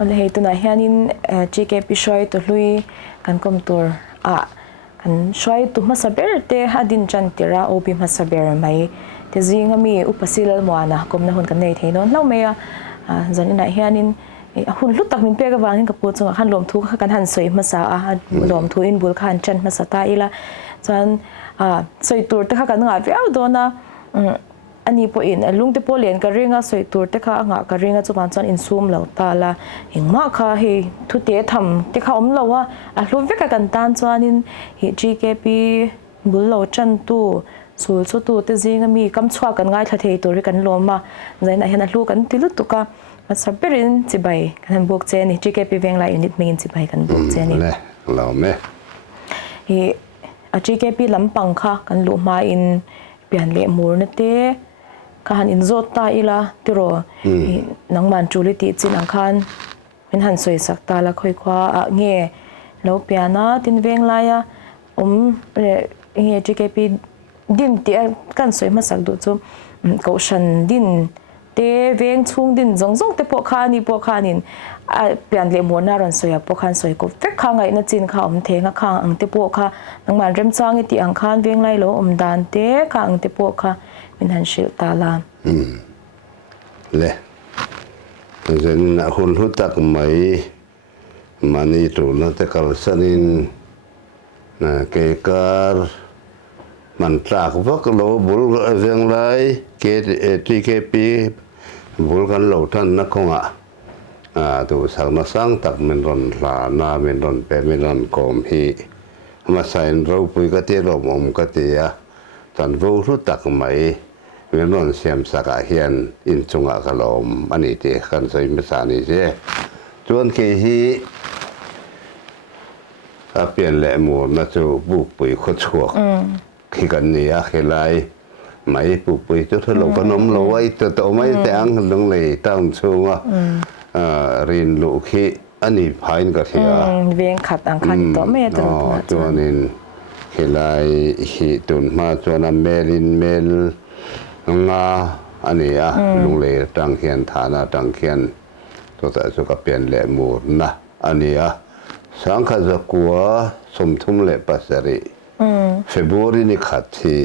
อันเหตุนั้นเฮียนินจีเกปิช่วยตัวลุยกันคอมตัวกันช่วยตัวมาสับเบอร์เตะฮัดินจันติระโอบิมาสับเบอร์ไหมแต่จริงๆมีอุปสิลมัวนะคมนะคนกันในเทนนเราไม่จันนี่เฮียนินหุ่นลุตักมินเปียกับวางนินกับปูจงขันรวมทุกกันหันสวยมาสารวมทุกอินบุลขันจันมาสตาอีละจันสวยตัวแต่ข้ากันงาเวียวโดนะอันนี้พออินลุงที่พอเรียนกันเรื่องสวยตัวแต่ข้างากันเรื่องจุกันจันอินซูมเหล่าตาละเห็นมากค่ะเฮทุเตะทำที่เขาอมเราว่าลุงเวกกันตันจันนินเฮจีเกปีบุลเหล่าจันตูสูตรสุดตัวแต่จริงมีคำชวกันง่ายทันทีตัวกันรวมมาใจไหนเห็นลูกกันที่ลุตุกะมาสับเปลี่ยนจีบกันบวกเจนี่จีเกปีเวงไลน์นิดมีนจีบกันบวกเจนี่เราไม่เฮจีเกปีลำปังค่ะกันลูกมาอินเปลี่ยนเละมูนเต้กันอินโซตาอีละที่รอนังมันจูลิติจินังคันเป็นหันสวยสักตาละค่อยคว้าเงี้ยแล้วเปลี่ยนนะตินเวงไลน์เฮจีเกปีดินเตะกันสวยมาสักดูจุก็ฉันดินเตะเวงชุ่งดินจงเตะพวกข้านี่เปลี่ยนเลี้ยมัวน่ารันสวยพวกข้าสวยก็เฟกข้างไงนั่นจีนข้าเทงข้างอังเตะพวกข้านังมันเริ่มจ้างอีตีอังคารเวงไล่โลดานเตะข้างอังเตะพวกข้าเป็นหันชิลตาลาเลยฉะนั้นคนรู้จักไหมมันนี่ตัวนั่นแต่การสนินนะเกี่ยวกับมันจากพวกเราบุลเรื่องไรเกตีเกปีบุลกันเราท่านนักของตัวสังนักสังตักมันรอนลานามันรอนเปมันรอนกอมฮีมาใส่เราปุยกติเราอมกติตอนรู้รู้ตักไหมมันรอนเสียมสักเฮียนอินจงกะลมอันนี้เตะกันใส่ภาษานี่เจ้จวนเกฮีเปลี่ยนแหละหมู่น่าจะบุกปุยขดชั่วขี้กันเนี่ยขี้ไรไม่ปุบปุยจุดทะลุขนมเราไว้ตัวไม่แต่งลงเลยตั้งช่วงเรียนลูกขี้อันนี้พายก็เสียเวียงขัดอังคันตัวไม่ตัวนี้ขี้ไรขี้ตุนมาจวนเมลินเมลงาอันนี้ลงเลยตั้งเขียนฐานะตั้งเขียนตัวแต่สุขเปลี่ยนแหละหมู่นะอันนี้สังขารกัวสมทุมเละปัสริเฟบรุรีนี่ขัดที่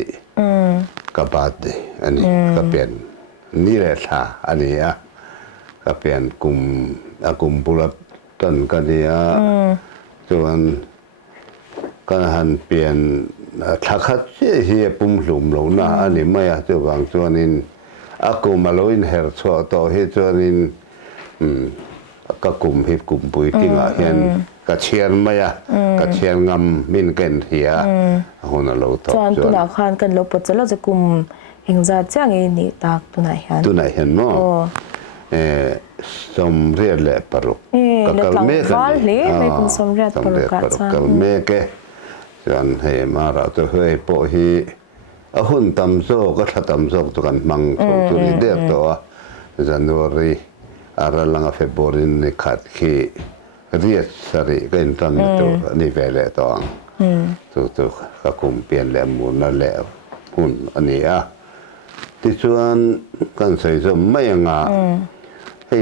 กับบาดอันนี้ก็เปลี่ยนนี่แหละท่าอันนี้ก็เปลี่ยนกลุ่มปุระต้นกันเนี่ยส่วนก็หันเปลี่ยนทักขัดเสียปุ่มหลุมหลงหน้าอันนี้ไม่ส่วนบางส่วนนี้กลุ่มมาลอยน์เฮร์ชัวต่อเหตุส่วนนี้ก็กลุ่มเหตุกลุ่มปุยติ้งเห็นกระเชียนไม่กระเชียนงำมินเกินเทียคนเราตอบจวนตัวหน้าคานกันเราปัจจุบันจะกลุ่มเห็นจะจ้างเองนี่ตากตัวไหนเห็นมั้งสมเรียนแหละปรุกก็กลเมฆเลยไม่เป็นสมเรียนปรุกกลเมฆจวนให้มาเราจะเคยโปะฮีหุ่นตำโซก็ถ้าตำโซตัวกันมังตัวนี้เดียตัวจันทร์รีอะไรลังเฟบรินในขัดขี้เรียกสริก็อินทันตัวนี่แหละตองตัวก็คุมเปลี่ยนแหลมหมุนนั่นแหละหุ่นอันนี้ที่ส่วนกันใส่สมไม่ยังให้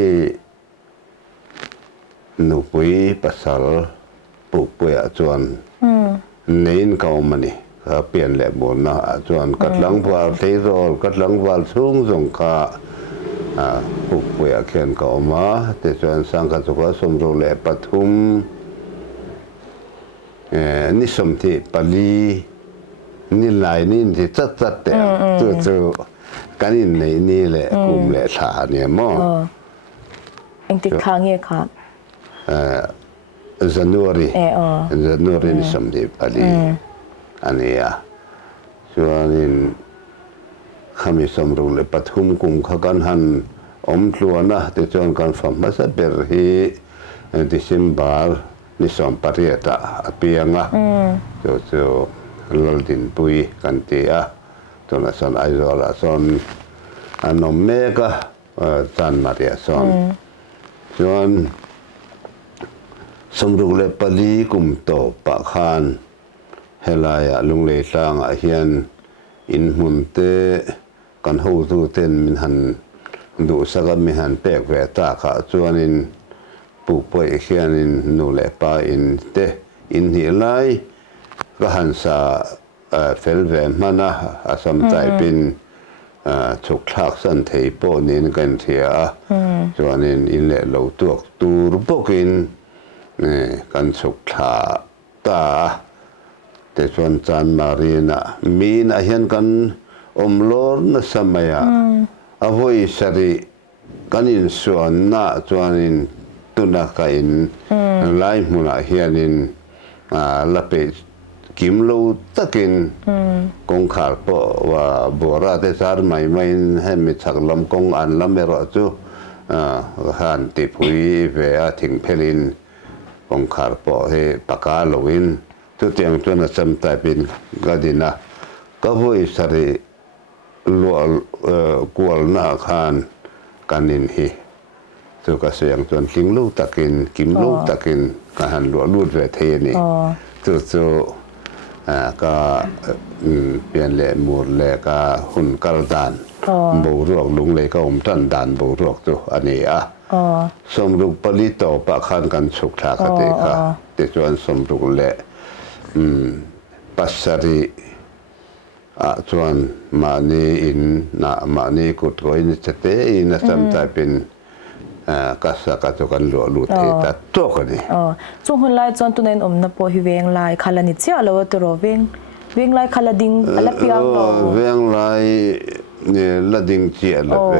หนูปุยปัสสาวะปลูกปุยส่วนเน้นเก่ามันนี่ก็เปลี่ยนแหลมหมุนนะส่วนกัดหลังวาลเทโรกัดหลังวาลสูงส่งขาปลูกปุยเขียนก็ออกมาแต่ส่วนสังกัดสุขสมรู้แหละปทุมนิสมที่ปาลีนี่ลายนี่ที่จัดแต่ตัวกันนี่แหละกลุ่มแหละฐานเนี่ยมั้งเองติดค้างเงี้ยค่ะจันทร์นิสมที่ปาลีอันนี้ส่วนนี้ขมิสมรู้เลยปฐุมกลุ่มข้ากันหันอมตัวนะแต่จนกันฟังมาสักเดือนที่ดิเซมบาร์นิสมปริยตาเปียงจะลลดินปุยกันเตียตัวนั้นส่วนไอโซลาส่วนนมเมกจันมาเรียส่วนสมรู้เลยปลีกลุ่มโตปะคานเฮลายลุงเลตังเฮียนอินมุนเตกันหูตูเต้นมินหันดูสักมิหันแปลกแหวตาขาจวนิน ปูป่วยเขียนอินนูเลปาอินเตอินหิไลก็หันซาเฟลเวมานะอาสมใจเป็นฉุกทักสันเทโปนินกันเทียจวนอินเละเหลาตัวตูรบกินกันฉุกทักตาแต่ส่วนจันมารีนะมีนะเห็นกันลอร์นสมัยอภัยสริกันอินส่วนน่ะจวนอินตุนักอินไล่มุนาเฮียนินละเปกิมลูตะกินกงขาปว่าบัวราเตสารไม่ให้มีฉักลำกงอันลำเมรอจูหันติพุยเวอถิงเพลินกงขาปให้ปากาลวินทุกอย่างจนสมตายเป็นก็ดีนะก็ผู้อิสระลัวกวลนาคานกันนินฮีสุกเสียงจนกิมลูตะกินกิมลูตะกินก็หันลัวลูดเวทีนี่จู่ก็เปลี่ยนแหล่หมดแหล่ก็หุ่นกระดานบูรวกลุงเลยก็จันดานบูรวกตัวอันนี้สมรุปปริโตปะคันกันสุขทากติค่ะแต่จวนสมรุปแหล่ปัสสริจวนมานีอินนะมานีกุดก้อยนิจเตอินสัมตายเป็นกัสกัจกันหลวลุเทตัดโตกันนี่จุงหุ่นไล่จนตุเนนนับพอหิเวงไล่ขลันิเชียแล้วตัวเวงไล่ขลัดิงอะไรเปียงเวงไล่เนี่ยละดิงเจียละเป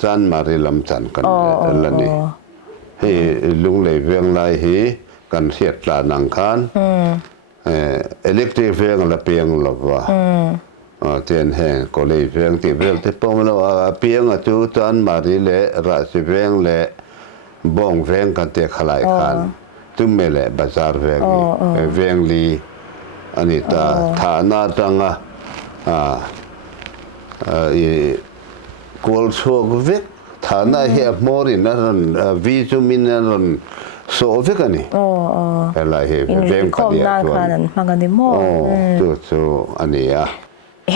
จันมาริลำจันกันละนี่ให้ลุงเลยเวงไล่ฮีกันเสียดลานังคานอิเล็กทริกเวงละเปียงละว่าเตียนแห่งก็เลยเพียงที่เพียงที่ป้องเราเพียงจูจันมาริเลราศีเพียงเลบ้องเพียงกันเตะขลายขันจุ่มเมเลบาซาร์เพียงเพียงลีอันนี้ตาฐานะจังกอลโชกเวกฐานะเฮียมอรินนั่นวิจูมินนั่นโซเวกันนี่อะไรเฮียเพียงกันเดียวมากันดิโมจู่อันนี้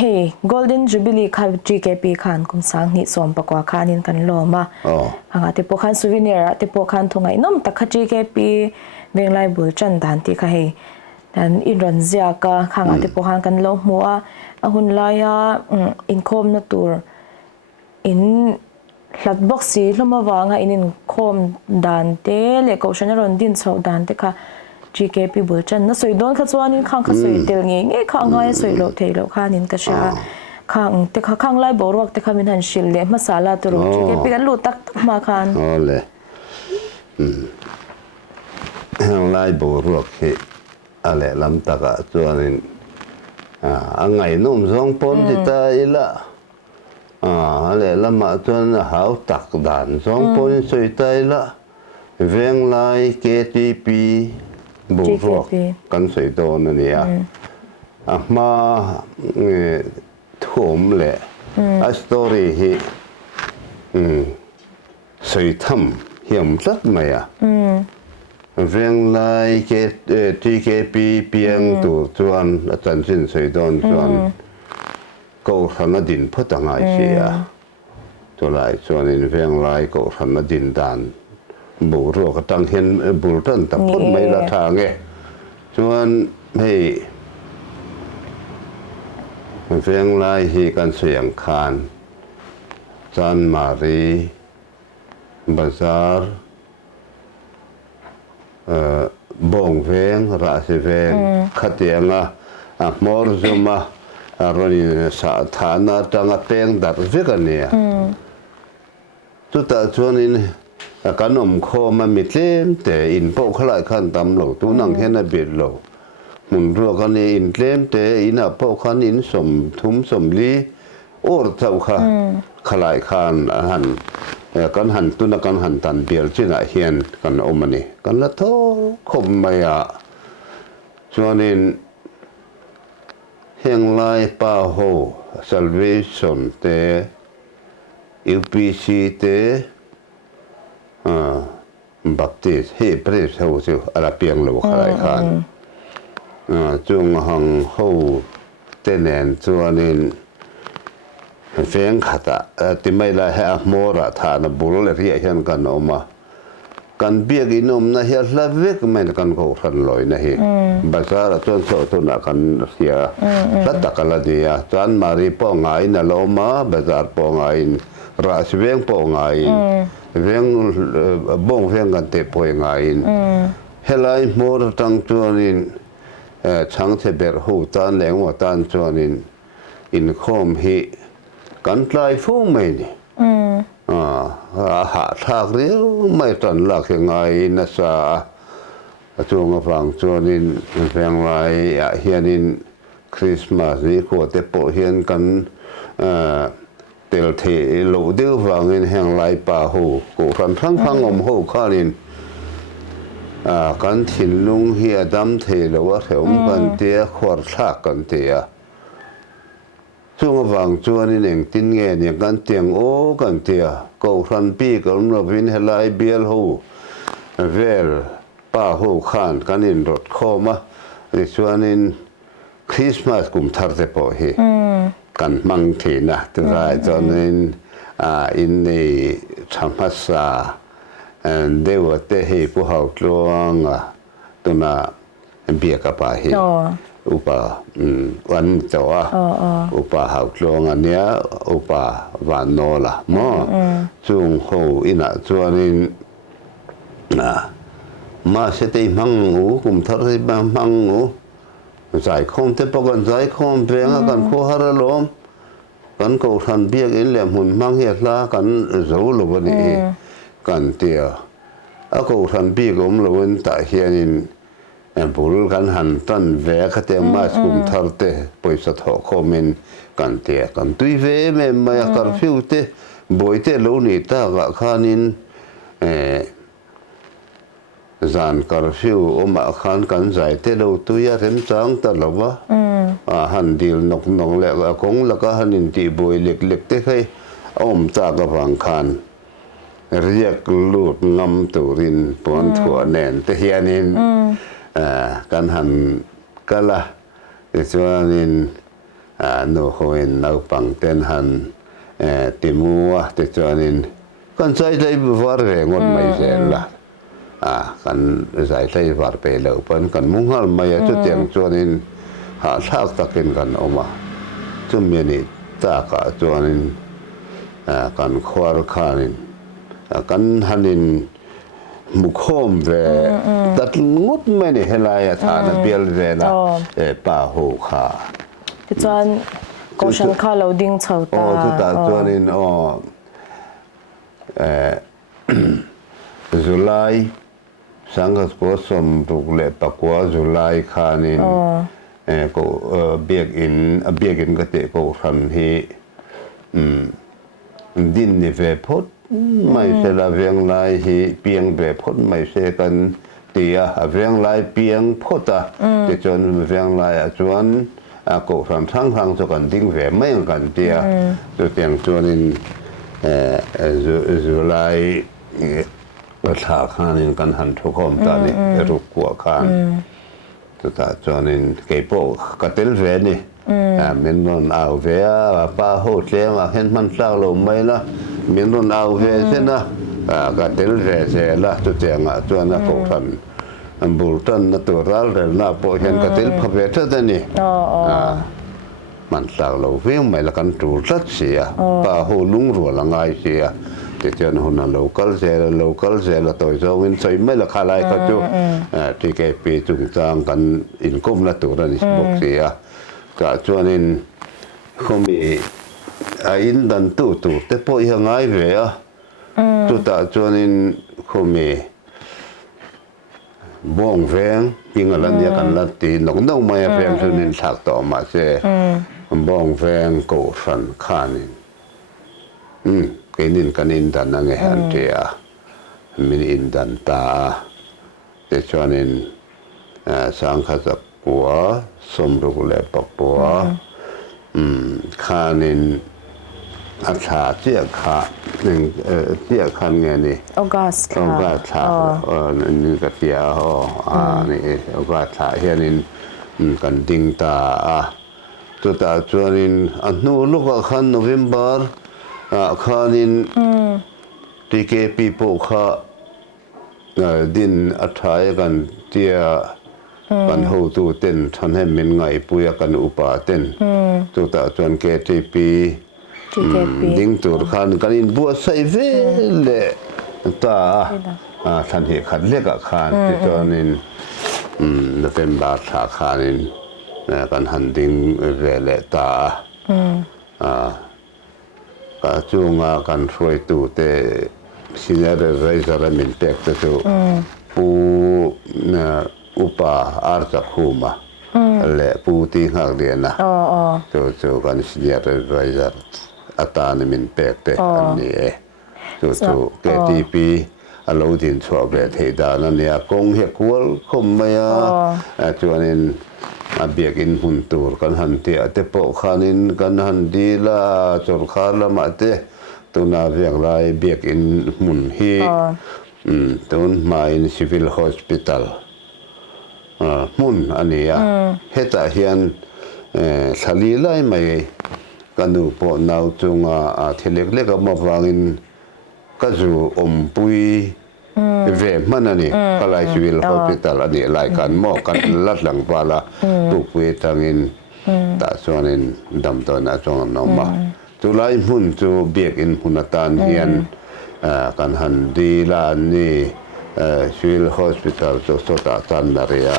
hey golden jubilee kha GKP khan kum sang ni som pakwa khanin kan loma anga te po khan souvenir te po khan thungai nom ta kha GKP venglai bul chan dan ti kha he dan in ron zia ka khanga te po khan kan lo hmuwa a hun laya income na tur in hlat box si hloma wanga in khom dan te le ko shana ron din chho dan te kha GKP bulchan na soi don kha chuanin khang kha soi tel nge khang ngai soi lo theilo khanin ka sha khang te kha khang lai borok te kha min han shil le masala tu ro GKP kan lu tak ma khan ole hang lai borok he ale lam taka chuanin angai nom zong pon ti ta ila ale lama chuan hau tak dan zong pon soi ta ila veng lai KTPบูรวกกันใส่โดนนี่มาถ่วมแหละสตอรี่ฮีใส่ทำเหี่ยมสักไหมเรื่องไรGKPเพียงตัวจวนอาจารย์สินใส่โดนจวนก็ขันดินพุทธงายเสียตัวไรจวนเรื่องไรก็ขันดินดานบูรวกตั้งเห็นบูรตันแต่พ้นไม่ละทางไงชวนให้เฟียงไล่ฮีกันเสียงคานจันมารีบาซาร์บ่งเฟียงราศีเฟียงขัดยังมอร์ซุมารณีสถานะจังเปียงดัดเวกันเนี่ยทุกตาชวนนี้กันอมโคมันมีเล่มแต่อินโปขลายขันตำหลงตู้นั่งเห็นเบียดหลงมุนรัวกันอินเล่มแต่อินโปขันอินสมทุมสมลีโอ้เจ้าค่ะขลายขันหันกันหันตุนกันหันตันเบียดจีน่าเฮียนกันอมนี่กันละท้อคมไม่ชวนอินเฮงไลป้าโฮ Salvation แต่ UPC แต่บัพติสเฮเปรสเฮาสิอะไรเปียงโลกอะไรกันจงหังเฮาเตนแนนจวนนินเฟียงขัดติไม่ได้ให้มอระฐานบุรุษเรียกเห็นกันออกมา กันเบียกอินมนะเฮียละเวกไม่กันเขาทันลอยนะเฮภาษาละจนโซตุนะกันเสียละตะกันละเดียจานมารีป้องไงนะโลมาภาษาป้องไงราชเวงป้องไงเวงบ้งเวงกันเตะป้องไงเฮลัยมัวตั้งตัวนี้ช่างเทเบรหูตานแหลงว่าตานตัวนี้อินคอมฮีกันไล่ฟุ้งไม่นี่หาทากเรียวไม่ตันหลักยังไงนะซาช่วงฟังตัวนี้แพงไรเฮียนินคริสต์มาสนี่ขวดเตปเฮียนกันเตลเทโลเดือฟังเงินแห่งไรป่าหูกูฟันทั้งอมหูข้านินกันถิ่นลุงเฮียดำเทหรือว่าแถวกันเตียขวดทากกันเตียช่วงฟังจวนนี่เองตินเงี้ยเนี่ยกันเตียงโอ้กันเตียกูฟันปีกันเราวินเฮลัยเบียลหูเวลป้าหูขานกันอินรถข้อมาในช่วงนี้คริสต์มาสกุมทาร์เตปอเฮกันมังเทนะแต่ว่าจวนนี้อินในธรรมศาสตร์เดี๋ยวแต่ให้ผู้เขาลงตัวน่ะเบียกับไปเฮอุปวันเจ้าอุปเขาลงอันเนี้ยอุปวันโนละมอจุงหูอินะจวนนี้มาเสด็จมังหูกุมทาร์มังหูใจคงเทปกันใจคงเพียงกันคู่ฮาร์ลมกันกูทันเบียกอินเหลี่ยมหุ่นมังเฮียลากันรู้หรือวันนี้กันเตียกูทันปีกมละวันตาเฮียนินบุลกันหันตันเวกเตมาสกุมทาร์เตปอยสัทหคอมินกันเตียกันตุยเวเมมาคาร์ฟิวเตบอยเตลูนิตากะขานินจานคาร์ฟิวมาขานกันใจเตลูตุยาเต็มจังตลอดวะหันดีลนกเล็กกงแล้วก็หันินตีบอยเล็กเตให้จากะฟังขานเรียกลูดงำตุรินปวนถั่วแนนแต่เฮียนินกันหันกะละส่วนนินโนโฮเอนเอาปังเตนหันติมัวแต่ส่วนนินกันใส่ใจวาร์เรงอนไม่เสร็จละกันใส่ใจวาร์ไปแล้วเพิ่นกันมุ่งหันมาจุดเตียงส่วนนินหาทากตะกินกันออกมาจุ่มเมียนี่ตากะส่วนนินกันควาร์คานินกันฮันินมุขมเวตัดงดไม่เนี่ยเฮลายฐานเบียลเวละป่าหูขาที่จวนก็ฉันข้าเราดิ้งเฉาตาทุกตาจวนนินจุลายสังกัดโพสมรุกเล็บปักว่าจุลายขานินก็เบียกอินก็เตะก็ทันที่ดินนิเวพดไม่ใช่ละเวียงลายที่เปียงแบบพดไม่ใช่กันเตียเวียงลายเปียงพดแต่จนเวียงลายจวนก็ทั้งสกันดิ้งแหวไม่กันเตียตัวเตียงจวนนินจุลายถาขานินกันหันทุกคนตอนนี้รุกกัวขานตัวตาจวนนินเก็บโปกเตลเวนี่มันนนเอาเวป้าโหดเลี้ยงเห็นมันเศร้าลงไหมล่ะมันนนเอาเวเส้นนะก็เตลเวเสละตัวเตียงตัวนักขันบุลตันนัตัวรัลเรน่าพอเห็นก็เตลพเวทตัวนี้มันเศร้าลงเวียงไหมละกันตูรัดเสียป้าโหลุงรัวละไงเสียแต่เจ้าหน้าโลกัลเซละตัวเจ้าวินใส่ไม่ละคาไลก็จูที่แกปีจุงจางกันอินกุมละตัวนี้บอกเสียก็จวนนินเขามีอินดันตู้แต่พอยังไงเว้ยตัวตาจวนนินเขามีบ้องแฝงยิงอะไรเนี่ยกันละตีนกน้องไม่แฝงจวนนินถักต่อมาเสียบ้องแฝงกูฟันขานินกินินกันอินดันนั่งเห็นเดียมีอินดันตาแต่จวนนินสังขจักปัวสมรุกเล็บปัวขานินอาชาเจียขาหนึ่งเจียขันไงนี่ออกัสชานี่ก็เสียนี่ออกัสชาเฮียนินกันดิงตาตัวตาจวนินอันนู้ลูกขันโนเวมเบอร์ขานินที่เกปีโปขา ดินอัฐายกันเตียกันหูตูเต้นทันให้มินไงปุยกันอุปาเต้นตัวตาจวนเกตีปี GKP ดิ้งตัวขันกันอินบัวใส่เวลตาทันเหตุขันเรียกขันที่จวนอินจะเป็นบาทขาขันอินกันหันดิ้งเวลตาก็จูงกันช่วยตูเตสิเนเรไรซาร์มินเปกต์ตัวปูอุปาอาร์จักฮูมาและปูที่หักเดียนะตัวกันสิเนเรไรซาร์อัตานมินเปกต์อันนี้ตัวเกตีปีอาลูดินชัวเบทเฮดานันเนี่ยกงเฮกวลคมไม่จวนนินเบียกินหุ่นตัวกันหันเตียเตปอขานินกันหันดีละจนขาละมาเตตัวนาเวียงไรเบียกินมุนฮีตัวมาอินซิวิลฮอสพิทอลมุนอันนี้เฮตาเฮียนสลีไลไม่กันดูปนาวจงเทเล็กเล็กมาฟังอินก็จูปุยเวมันอันนี้ก็ไลซิวิลฮอสพิทอลอันนี้ไลกันหม้อกันลัดหลังปลาตุกเวทังอินตาส่วนอินดำตัวน่าจงน้องมาจุไลมุนจูเบียกอินพุนตานเฮียนกันหันดีลานนี่ซิวิลฮอสพิทอลจุสตาตันนารียา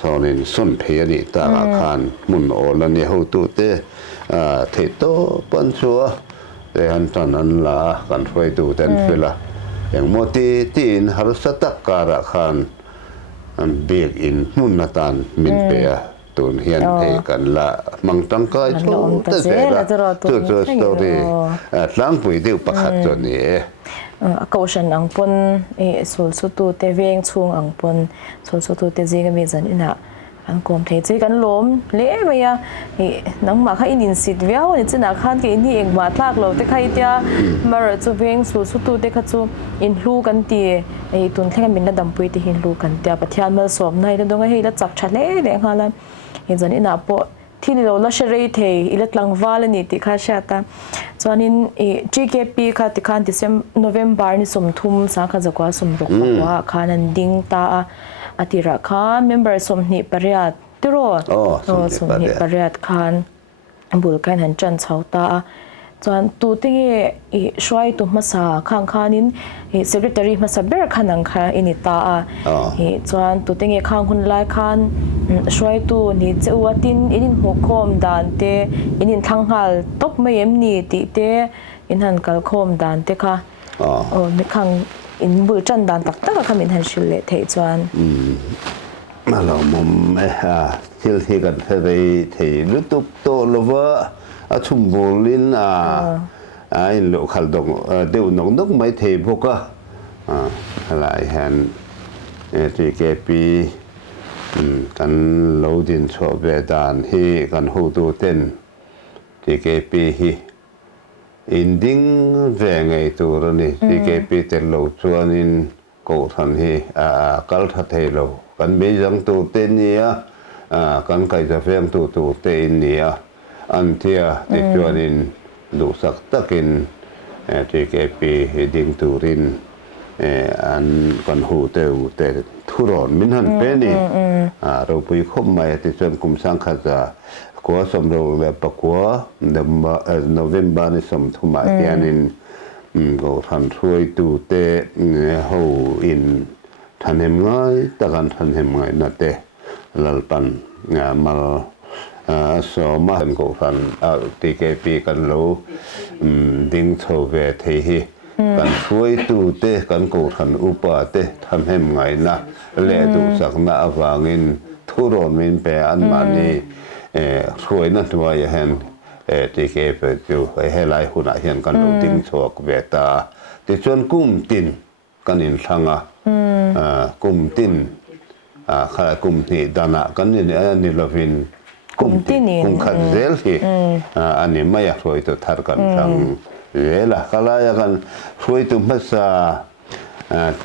ส่วนอินสุนเพียนี่ตาอาคารมุนโอลันนี่หูตุเตเทโตปันชัวแต่หันตอนนั้นละกันช่วยดูเต็นเวลาอย่างโมตีตีนฮารุสตักการะคารเบียกอินมุนตานมินเปียตุนเฮียนเอกันละมังตังกายโตแต่เสระตัวสตอรี่หลังปุยดิวประคัดตัวนี้ก็ฉันอังปนสุลสุตุเตเวงชุงอังปนสุลสุตุเตจีกันมีจันอินะอันกรมเทจีกันล้มเละไปอ่ะนังมาค่ะอินินสิทธิ์เวียวนี่จะนักขันกับอินนี่เองมาทักเราแต่ใครเดียมาเรจูเวงสุลสุตุเตขัดจูอินลูกันตีตุนแค่กันเป็นระดับปุยที่อินลูกันเดียปะเทียนมาสวมในตรงนั้นให้ละจับชัดเละเละค่ะละอินจันอินะปะที่เราละเชรีเทอิเล็กลังวาลนี่ติข้าเชตาจวนนี้GKPค่ะติคันที่โนเวมเบอร์นี่สมทุมสังกัดจากว่าสมรุกว่าค่ะนันดิ้งตาอติระค่ะเมมเบอร์สมนิปริยัตติโรสมนิปริยัตค่ะบุลกันหันจันเฉาตาจวนตัวที่ช่วยตัวมาสาข้างขานินเซกเรตารีมาสาเบอร์ขันังค่ะอินิตาจวนตัวที่ข้างคนไล่ขันช่วยตัวนี่เจ้าวัตินอินินหัวคมดานเตอินินทั้งหัลตบไม่เอ็มนี่ติเตอินหันกัลคมดานเตค่ะไม่ข้างอินบุจันดานตักตักค่ะมินหันชิลเลเทจวนมาเรามุมชิลที่กันเทไปที่ลุตุกโตโลวะชุมโบลินอินโลคัลดงเดี๋ยวนกไม่เทพวกอะไรแฮนGKPกันโลดินชอบเวดานฮีกันหูดูเต้นGKPฮีอินดิ้งแรงไอตัวนี้ GKP เต้นโลชวนินกูทันฮีกัลทัดเทโลกันไม่ยังตัวเต้นเนี่ยกันใครจะเฟียงตัวเต้นเนี่ยอันเทียที่ชวนินดูสักตะกินGKP ดิ้งตูรินอันกันหูเตวแต่ทุรนมินหันเป็นนี่เราไปคบมาที่ส่วนกลุ่มสังฆะกัวสมรู้แบบปักกัวเดือนโนเวมเบอร์นี่สมทุมาเฮียนินก็ทันช่วยตูเตหูอินทันเหมง่ายแต่กันทันเหมง่ายนั่นเตลลปันมาสมัยก็ทันTKPกันรู้ดิ้งโชเวทีกันช่วยตูเตกันกูทันอุปาเตทำให้ไงนะเล่ดูสักนาฟางินทุรมินเปอันมานีช่วยนั่นตัวอย่างเห็นTKPอยู่ให้หลายคนเห็นกันดูดิ้งโชกเวตาที่ชวนกุ้มตินกันอินสังกุ้มตินข้ากุ้มที่ดานะกันนี่ลวินกุ้มตินกุ้มขัดเซลที่อันนี้ไม่อยากช่วยตัวทัดกันทั้งเวลาkalau ya kanช่วยตุมภาเต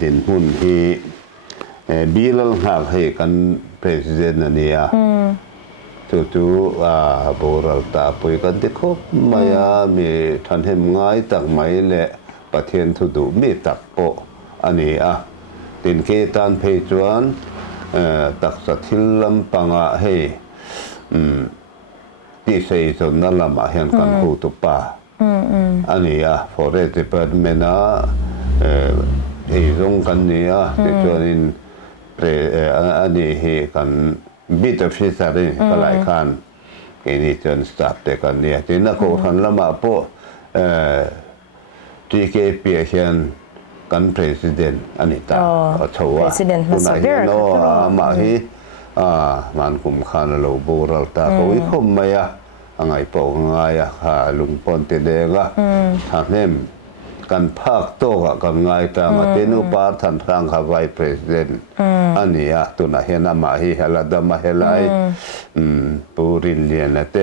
ดินหุ่นที่bilal hak he kan presiden nia tu boral ta poi kan te khop maya mi than hem ngai tak mai le pathian thu du mi tak po อันนี้ตินเกตันเพจวนตักสัทิลลำปังให้ที่เซย์ส่วนนั้นละมาเห็นกันหูตุปาอันนี้forest departmentที่ตรงกันนี้ที่จวนอันนี้ให้กันบิดฟิสอะไรก็หลายคันนี่จนสตาร์ทเด็กกันเนี่ยที่นักโขทันละมาพวกที่เกี่ยวเปียเห็นกันpresident อันนี้ตาชัวร์ president คุณนายโน่มาที่มันคุมขานเราบูรัลตาเขาอีกคนไม่ไงปองไงลุงปนติเดกท่านเนี่ยกันภาคโตกันไงต่างเตนุปาท่านทางข้าไว้ president อันนี้ตุนเห็นมาฮีฮลาดมาเฮลัยปูรินเลียนเต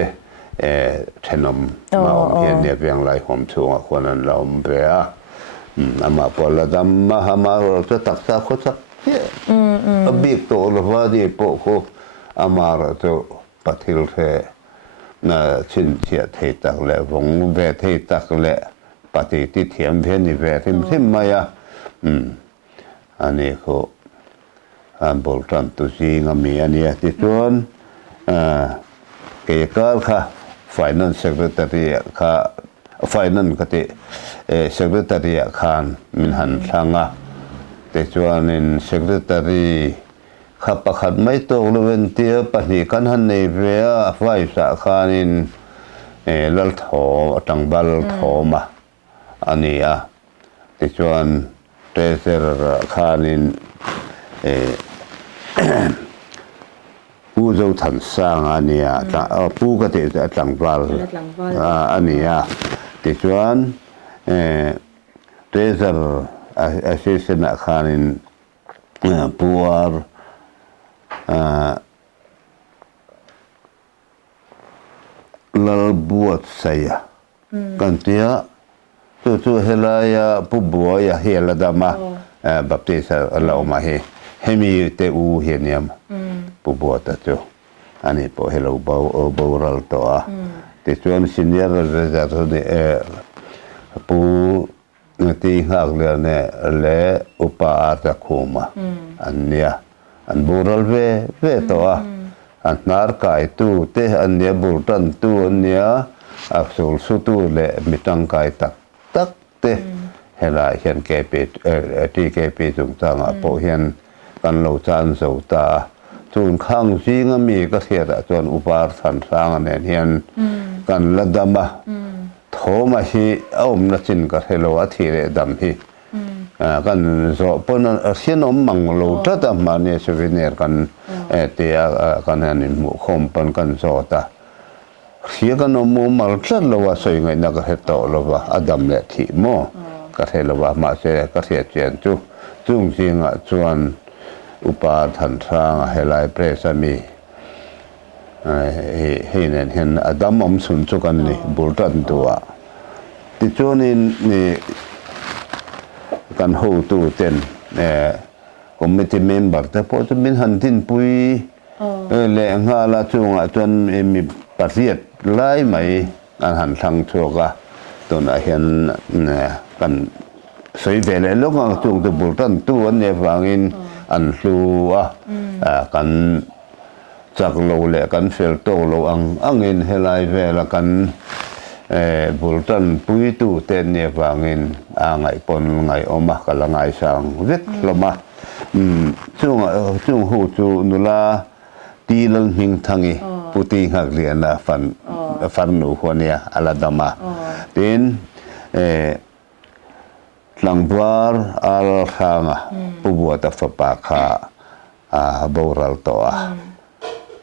เทนมมาเห็นเนี่ยเพียงไรผมช่วงคนนั้นเราเบียมาพอละดำมาเราจะตักซาโคสักบิ๊กโตหรือว่าดีโปโคมาเราจะปฏิลเทน่ะชินเชียเทตักแหละวงเวเทตักแหละปฏิทิเทียมเพนิเวทิมมาอันนี้เขาบอกกันตุสีงามีอันนี้ที่ชวนเกี่ยวกับค่ะ finance secretary ค่ะ finance ก็ที่secretary ค่ะมินหันทางที่ชวนนิน secretary ข้าประคัดไม่ตกเลยเตียปนิกันหันในเวียไฟสาขานินลัลทอตังบัลทอมาอันนี้ที่ชวนเทเซอร์ขานินผู้เจ้าทันสร้างอันนี้ผู้ก็ที่ตังบัลอันนี้ที่ชวนเทเซอร์อาชีพนักขานินผู้ลลบัวใส่กันเตียตัวเฮลายผู้บัวยเฮลดามาแบบที่เรามาเฮมีเตอูเฮเนียมผู้บัวตัดจูอันนี้พอเฮลบัวรัลตัวที่ชวนซินเนียร์เรจาร์นี่ผู้ที่หักเรือเนี่ยและอุปอาตะคุมาอันเนี้ยอันบูรัลเวตัวอันนารกายตู้เตอันเนี้ยบูรันตู้อันเนี้ยอักษรสุตูเละมิตังกายตักเตเฮลาเห็นแกปิดที่แกปิดตรงต่างพอเห็นกันเราจานสูตาส่วนข้างซีงมีก็เทียดส่วนอุปาสันสร้างเนี่ยเห็นกันละดำมาโถมาฮีเอามนัจินก็เฮลวัทีเรดำฮีกันโซปนเสียนอมมังโลตัดมาเนี่ยสวิเนียกันเตียกันอันนี้มุขมปนกันโซตาเสียกันอมมัลจัดลว่าสวยงามนักเหตุลว่าอดัมเลทีโมก็เฮลว่ามาเสก็เสียเจียนจุจุงจิงจวนอุปาทันทางเฮลายเปรสมีเห็นอดัมอมสุนจุกันนี่บุตรตัวที่จวนนี่กันหูตู้เต็นคอมมิตี้เมมเบอร์แต่พอจะมีหันทินปุยแหล่งหาละจงจนมีปฏิเสธไล่ไหมอันหันทางโชกตัวนั้นเห็นกันสวยเวลลูกจงตัวบุตรตัวเนี่ยฟังอินอันสูกันจากโลเล่กันเฟลโตโลอังอินเฮลัยเวลกันบุตรปุยตู้เต็นเนี่ยฟังอินไงปนไงออกมากละไงสังเวกลมาช่วงหูจูนุลาตีลังหิงทั้งอีปุติหักเรียนนะฟันหนูคนเนี่ยอลาดามาเต็นหลังบาร์อัลฮางผู้บวชฟับปากาบูรัลตัว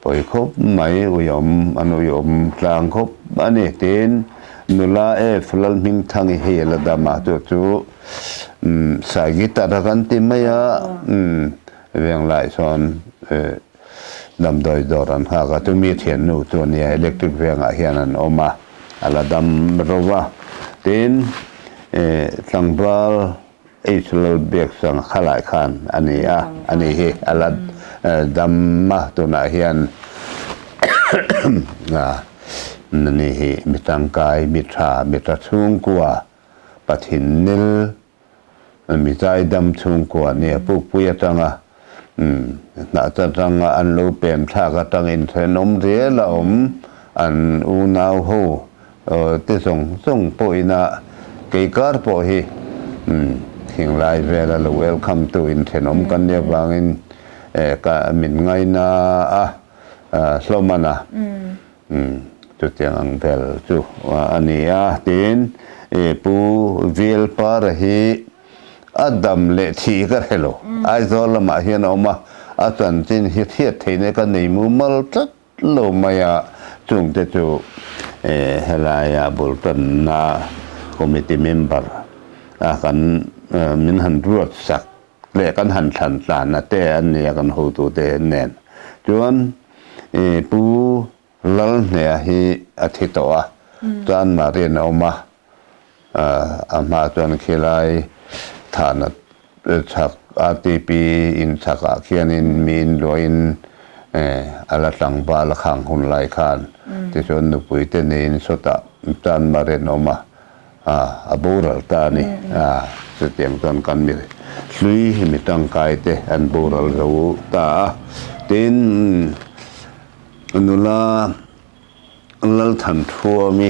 พอยคบไม่อุยมอนุยมกลางคบอันนี้เต็นนุลาฟลัลหิงทั้งอีเฮลาดามาจู่สากิตารักันติมายาเรื่องหลายส่วนดำโดยดอรันหากจะมีเทียนนูตัวนี้อิเล็กทริกเวียงเฮียนันออกมาอะไรดำรัวทีนสังบาลอิสราเอลเบียกสังขลายขันอันนี้เฮอะไรดำมาตัวนั้นเฮียนนี่เฮมิตังกายมิตราชุ่งกัวปะถินนิล มันมีใจดำชุงกว่าเนี่ยผู้ปุยจังอ่ะน่าจะจังอันรู้เปลี่ยนท่าก็จังอินเทนมเรียละอันอูนาวหูที่ส่งปุยนะเกี่ยการปุยหิงไลเวลา welcome to อินเทนมกันเนี่ยบางอินก็มินไงนะสโลมานะจุดยังอังเบลจุว่าอันนี้ทีนปูวิลปาร์ฮีอัดดำเละทีก็เฮโลไอโซลมาเฮียนออกมาอาจารย์จินฮิตเทียทีนี่ก็ในมุมมัลจัดโลมายาจุงเตจูเฮลายาบุลตันนาคอมมิตี้เมมเบอร์กันมินหันรวดสักเละกันหันทันตานะแต่อันนี้กันหูตัวเตนเนนจวนปูลลเนี่ยฮีอาทิตย์ตัวจวนมาเรียนออกมาอามาจวนคิไลฐานชักอาทิปีอินชักอาเขียนอินมีนโดอินอาลังบาลขังหุ่นไหลคานที่ชนนุปุยเตนินสุตะจวนมาเรียนออกมาอาบูรัลตานี่สุดเตียงตอนกันมีลุยมีตั้งกายเตอันบูรัลรู้ตาตินนุลาลัลทันทัวมี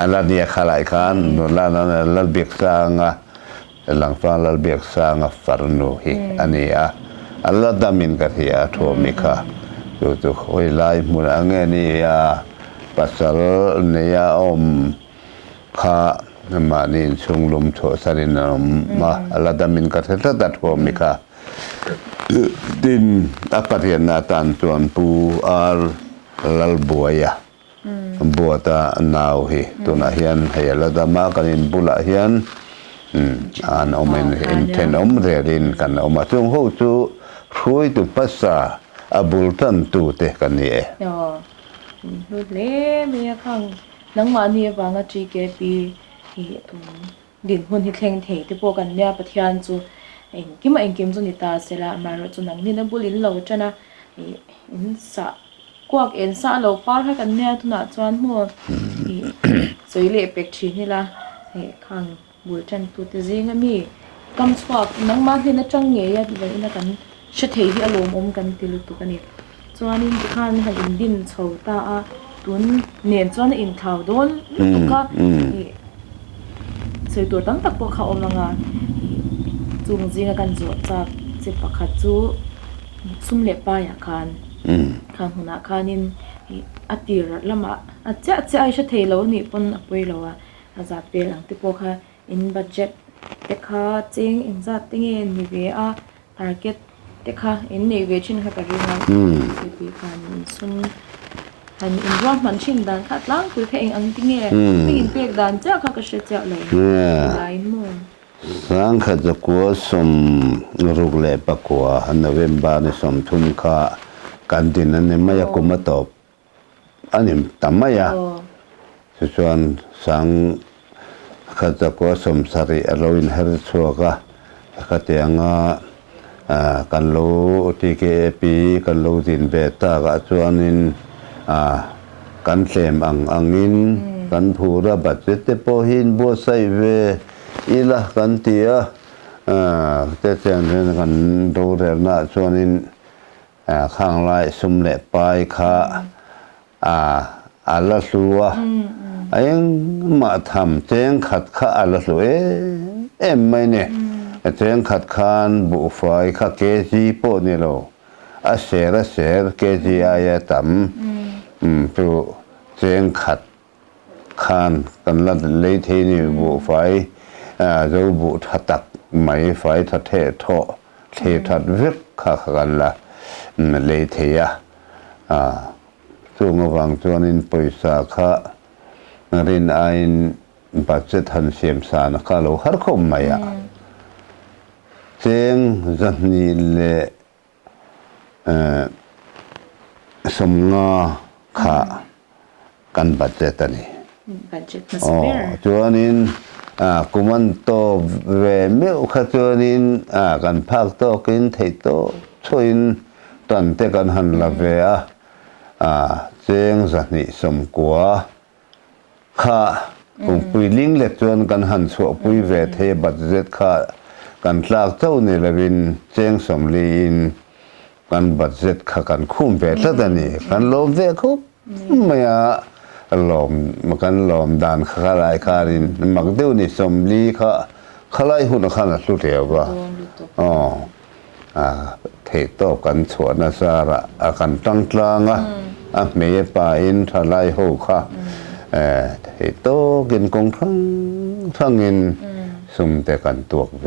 อันละเนี่ยขลายคานนุลานั้นลัลเบียกสางหลังฟังลัลเบียกสางฟาร์นูฮีอันนี้อัลละดามินกัทยาทัวมิค่ะจุโอยไลมุนอังเงนี่ปัสสาวะเนี่ยข้ามานินชงลมโถสรินมาอัลละดามินกัทยาตัดทัวมิค่ะดินอัปเรียนนาตันจวนปูอาลลัลบัวยบัวตานาวฮีตัวนาเฮียนให้ละดามากันอินบุละเฮียนอันอมอินเทนเรียนกันอมาจงหูจูช่วยตุภาษาอบุลตันตูเตกันนี่ดูเล่เมียข้างนังมาเนี่ยบางจีเกปีดินหุ่นที่แข็งเทที่พวกกันเนี่ยปะเทียนจูกิมกิมจูนิตาเสละมารจูนังนี่นับบุลินเราจะนะอินสะกวกเอ็นสะเราป้าให้กันเนี่ยทุนาจวนหัวสวยเละเป็กชีนี่ละข้างบุลจันตูเตจิงมีกำสวกนังมาที่นัดจังเงียดีเลยนะกันเฉยที่อารมณ์กันติลุตุกันนี่จวนนี้ข้างหันดินโฉตาตุนเนียนจวนอินข่าวโดนตุกะสวยตัวตั้งตักพวกเขาอมลังจูงจิงกันจวดจากจิปะขัดจูซุ่มเล็บป้ายคานข้างหัวหน้าคานินอัติรัตละมาอาจจะไอเฉยเรานี่ปนอภัยเราอาจจะเป็นหลังที่พวกเขาอินบัดเจ็ตเด็กเขาจริงอินจัดติ้งเงินนิเวศทาร์เก็ตเด็กเขาอินนิเวศชินเขาการเรียนสิปีการซุ่มหันอินรอบมันชินดันขัดล้างคุยแค่เองอันติ้งเงินไม่อินเปียกดันเจ้าเขาก็เชื่อเจ้าเลยหลายมั่วสังขจะกัวสมรุกเล็บกัวอันเวมบานิสมทุนข้ากันดินนั้นไม่อยากกุมตบอันนี้ทำไมส่วนสังขจะกัวสมสริอโลอินเฮริชัวก็ขัดยังกันโลทีเกปีกันโลดินเบต้าก็ส่วนนินกันเสมอังอินกันผูระบัดเจตโปหินบัวไซเวอีละกันเตียแต่เจ้าเนี่ยกันดูเรื่องน่ะส่วนนี้ข้างไล่สุ่มเละไปค่ะอัลละสัวไอ้ยังมาทำเจ้งขัดข้าอัลละสัวไม่เนี่ยเจ้งขัดขานบุฟายข้าเกจีโปนี่เราเสรเกจีอายะตั้มตัวเจ้งขัดขานกันละเลยทีนี่บุฟายเราบุทัดตักไม่ไฟทัดเทโถเททัดวิกข้ากันละเลยเทียช่วงระหว่างช่วงนี้ปุยสาขาเรียนไอ้ปัจจุบันเสียมสารข้าเราหาคมไม่เจงจันนี่เลยสมงาข้ากันปัจจุบันนี้ช่วงนี้กุมันโตเวมิวข้าช่วงนี้กันพักโตกินเทโตช่วยตอนเตกันหันละเวเจงจันนี่สมกัวข้าปุยลิงเล็กจวนกันหันสวปุยเวทเฮบัดเจ็ดข้า กันลากเจ้านี่ละวินเจงสมลีนกันบัดเจ็ดขักันคุ้มเปซะแต่นี่กันลมเสียคุบไม่ลมมันกันลมดานขลายคารินมักเดียวนี่สมลีขลายหุ่นขนาดสุดเดียวป่ะอ๋อเทตบกันสวนสาระกันตั้งกลางเมียป่าอินทลายหูค่ะเทโตกินกงทั้งเงินซุ่มแต่กันตัวเว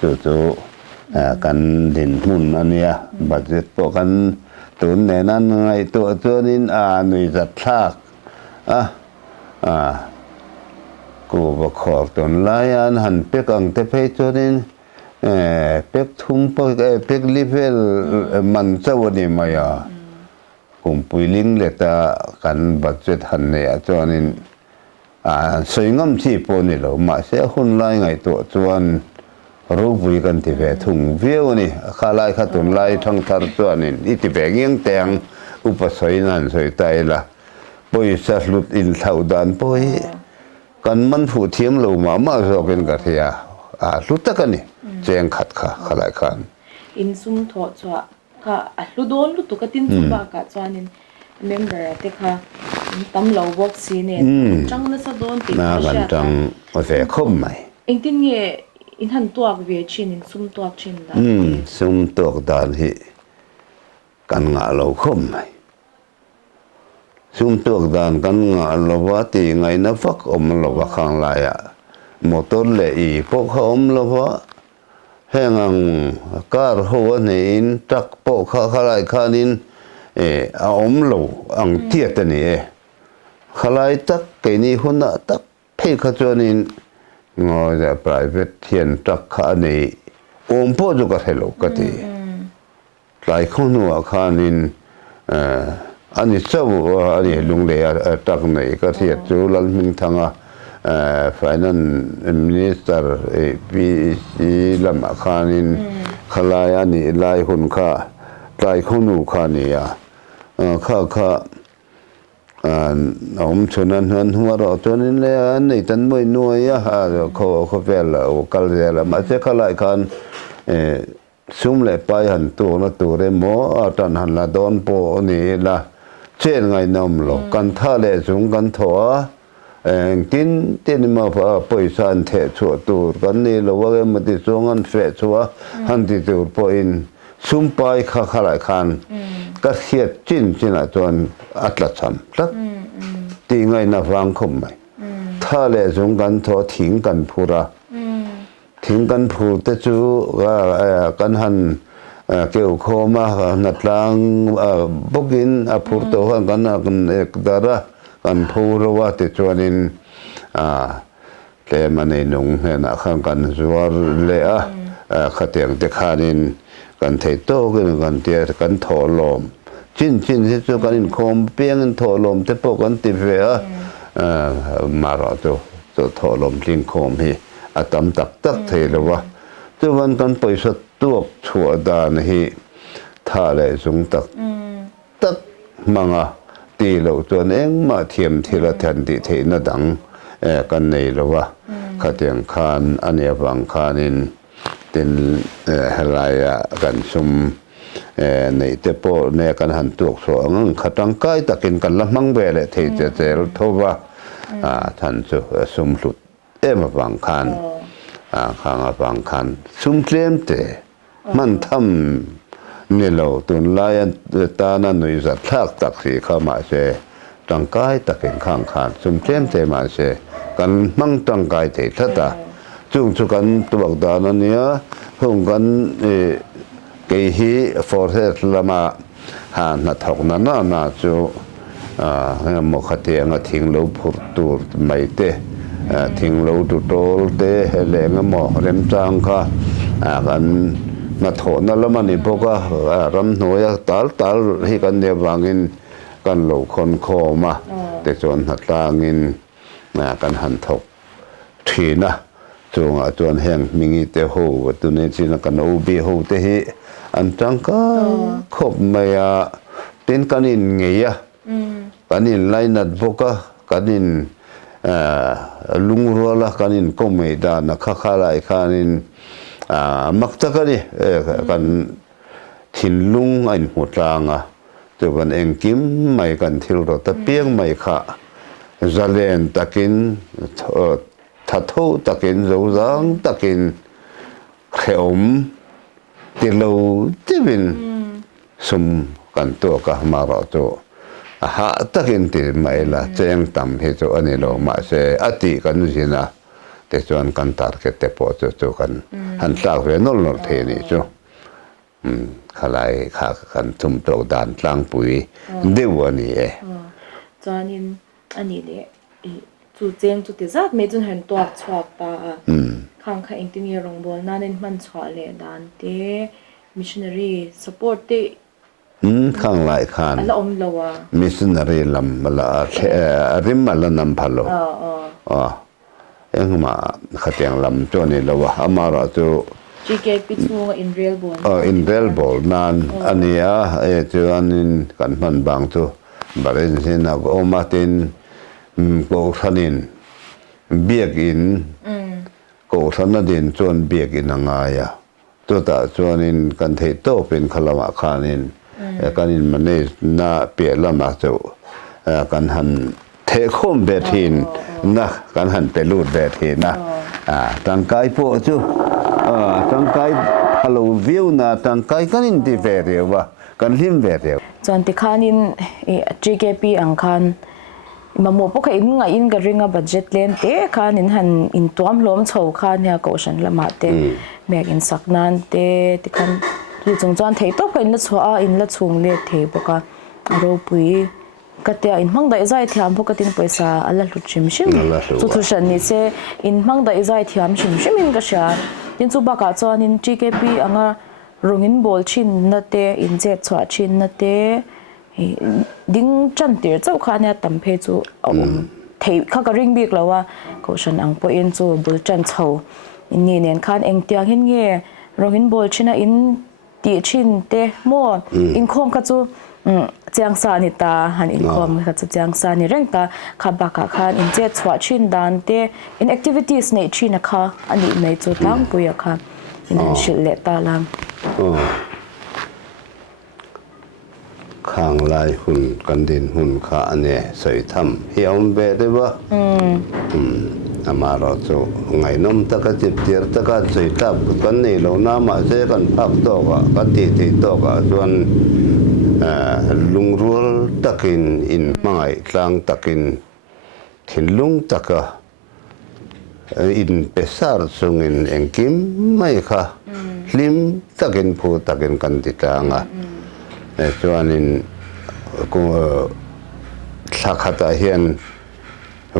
จู่ๆกันดินมุนอันเนี้ยบัดเจ็ตโปกันตุนในนั้นไงตัวนี้หนุ่ยจัดทากกูบอกขอบตนลายอันหันเป็กอังเตเพยตัวนี้เป็กทุ่มเป็กลิเวลมันเจ้าวันนี้มากุมปุยลิงเลตากันบัดเจ็ตหันเนี่ยตัวนี้สวยงามที่ปนนี่เรามาเสียหุ่นลายไงตัวจวนรู้ปุยกันที่แบบถุงเวียวนี่ข้าลายข้าตุนลายทั้งทาร์ตัวนี่อีที่แบบเงี้ยงแตงอุปสอยนั่นสวยใจละปุยสัตลุดอินเท่าดานปุยกันมันผู้เทียมเรามาสอบเป็นกะเทียลุดตะกันนี่แจงขัดข้าลายขันอินซุ่มถอดชัวค่ะลุโดนลุตุกตินซุบากะจวนินเมมเบอร์เตค่ะตั้มเหลาบอกซีเนี่ยจังนั่นสะโดนติดน่ากันจังว่าแต่คมไหมเองตินเย่อินหันตัวกเวชินอินซุ่มตัวชินได้ซุ่มตัวดานที่กันงาเราคมไหมซุ่มตัวดานกันงาเราว่าตีไงนะฟักเราว่าข้างลายมอเตอร์เลยพวกเขาเราว่าแห้งการหัวนี่ตักโปะข้าลายข้านินเราอังเทียตนี่ข้าลายตักเกนี่หุ่นตักเพ่ขจรนินงอจะปลายเวทเทียนตักข้านี่พ่อจุกเทโลกติหลายคนหัวข้านินอันนี้เจ้าอันนี้ลุงเลียตักนี่ก็เทียจูลันมิงทังFinance Ministerปีลำคานินขลายอันนี้ลายหุ่นข้าลายคนหูข้านี่ข้าชนนั้นหัวเราจนนี่เลยอันนี้ตันไม่น่วยเขาเวลากัลเจลมาเจ้าขลายคันซุ่มเลยไปหันตัวนะตัวเรโมตันหันละโดนโปนี่ละเช่นไงน้ำหลอกกันท่าเลยสูงกันถัวกินที่นี่มาพอไปสันเทชัวตัวกันนี่เราว่ามันติดส่งกันเฟชัวหันติดตัวพออินซุ่มไปข้าหลายคันก็เขียดจินอ่ะจนอัตลัดซ้ำแล้วตีไงนะฟังคมไหมถ้าเลยส่งกันถัวทิ้งกันพูระทิ้งกันพูแต่จูกันหันเกี่ยวข้อมาหนัดลังบุกินพูดตัวกันเอกดาระกันพูดว่าติดจวนินแต่มันในหนุ่งเนี่ยข้างกันจวดเลยขัดเตียงเตขานินกันเทโต้กันเตียกันถอลมจินที่จวกันคมเปียงถอลมแต่พวกกันติดเวมาเราตัวถอลมลิงคมฮีตำตักเทเลวะจวันกันไปสตัวชัวดานฮีท่าเลยสูงตักมังตีเราตัวเองมาเทียมทีละแทนติเทนดังกันในละวะขัดยังคานอันนี้บางคานินเป็นหลายกันซุมในเตปโปในกันหันตัวสองขัดตั้งใกล้ตะกินกันละมังเบลเทเจเจลทว่าท่านซุมหลุดมาบางคันข้างบางคันซุ่มเลี้ยมเตมันทำนี่เราตุนลายตานั่นหนุ่ยสัตว์ทักตักสีเข้ามาเสตั้งกายตะเก่งข้างคันซุ่มเลี้ยมเตมาเสกันมั่งตั้งกายเตทัตตาจุงสุกันตัวดานันเนี่ยพงกันเกฮีฟอร์เซสละมาหาหน้าทอกน่าจูหมกเตียงทิ้งเราพูดตัวไม่เตทิ้งเราตุโตลเตเหลงหมอเรมจังค่ะกันมาถอนนั่นแล้วมันนี่พวกรำหน่วยตาลให้กันเดียบางินกันเหลาคนโคมาแต่จนหัดตางินกันหันทกทีนะจวนแห่งมิงิเตโหตัวนี้สินะกันอูบีโหเตหิอันจังก็คบไม่ตินกันอินเงียกันอินไลนัดพวกกันอิน ลุงรัวละกันอินก็ไม่ได้นะข้าข้าไรกันอินมักตะกันนี่กันทินลุงอินหัวจางตัวมันเองกิมไม่กันทิลรถตะเปียงไม่ข้าจะเล่นตะกินทัดทูตะกินรูจังตะกินเขียวติลูที่เป็นสมกันตัวก็มาเราตัวหาตะกินติไม่ละเจียงต่ำให้ตัวอันนี้เรามาเสียอติกันสินะแต่ส่วนกันตัดก็แต่พอตัวกันหันสาวเวนนลเทนี่จ้ะขลายขากันทุ่มโตด่านกลางปุ๋ยเดี๋ยววันนี้จอนินอันนี้เนี่ยจูเจียงจูติจัดไม่จนเห็นตัวชอบตาข้างข้าเองที่มีโรงบอลนั่นเองมันชอบเลยด่านเต้มิชชันนารีสปอร์ตเต้ข้างหลายขันละอมละวะมิสนารีลำมาละริมมาละนำพะโลยังมาขัดยังลำจวนนี่ละวะอามาราจู GK pitch in real ball in real ball nan ania chu anin kan man bang chu barin sin na o matin ko thanin biak in ko thana din chon biak in anga ya to ta chuanin kan thei to pen khalama khanin kanin mane na pe lama chu kan han the khom be thin na kan han pe lut be thin na tang kai po chu tang kai hello view na tang kai kanin ti ve rewa kan lim ve rewa chon ti khanin GKP ang khan mamo po ka in nga in ga ringa budget len te khanin han in tuam lom chho khan ya ko shan lama te mek in saknan te ti khan ri chung chon thei to phain la chwa in la chung le the boka ro pui katia in hmang da izai thiam bo katin paisa ala lu chim shim chu thu shan ni se in hmang da izai thiam shim shim in ka sha tin chu ba ka chon in GKP anga rongin bol chin na te in je chwa chin na te ding chan tir chau kha nya tam phe chu thei kha ka ring bik lawa ko shan ang po in chu bul chan chho in ni nen khan eng tiang hin nge rongin bol china in ti chin te mo in khom ka chu chiang sa ni ta han in khom kha chu chiang sa ni reng ta kha ba ka khan in je chwa chin dan te in activities nei chin kha ani nei chu tang pu ya kha in shil le ta lamข้างลายหุ่นกันดินหุ่นขาเนี่ยใส่ทำเหี่ยวเบะได้บ่อามาเราจะไงน้ำตะกะจิบเตียร์ตะกะใส่ตับกันนี่เราน้ำมาเสกันพักโตกะกันตีโตกะส่วนลุงรัวตะกินอินมังไอกลางตะกินถิ่นลุงตะกะอินเปสาร์ซุงอินเองกิมไม่ค่ะลิมตะกินผู้ตะกินกันติดางะจวนนินกูสักขัดเฮียน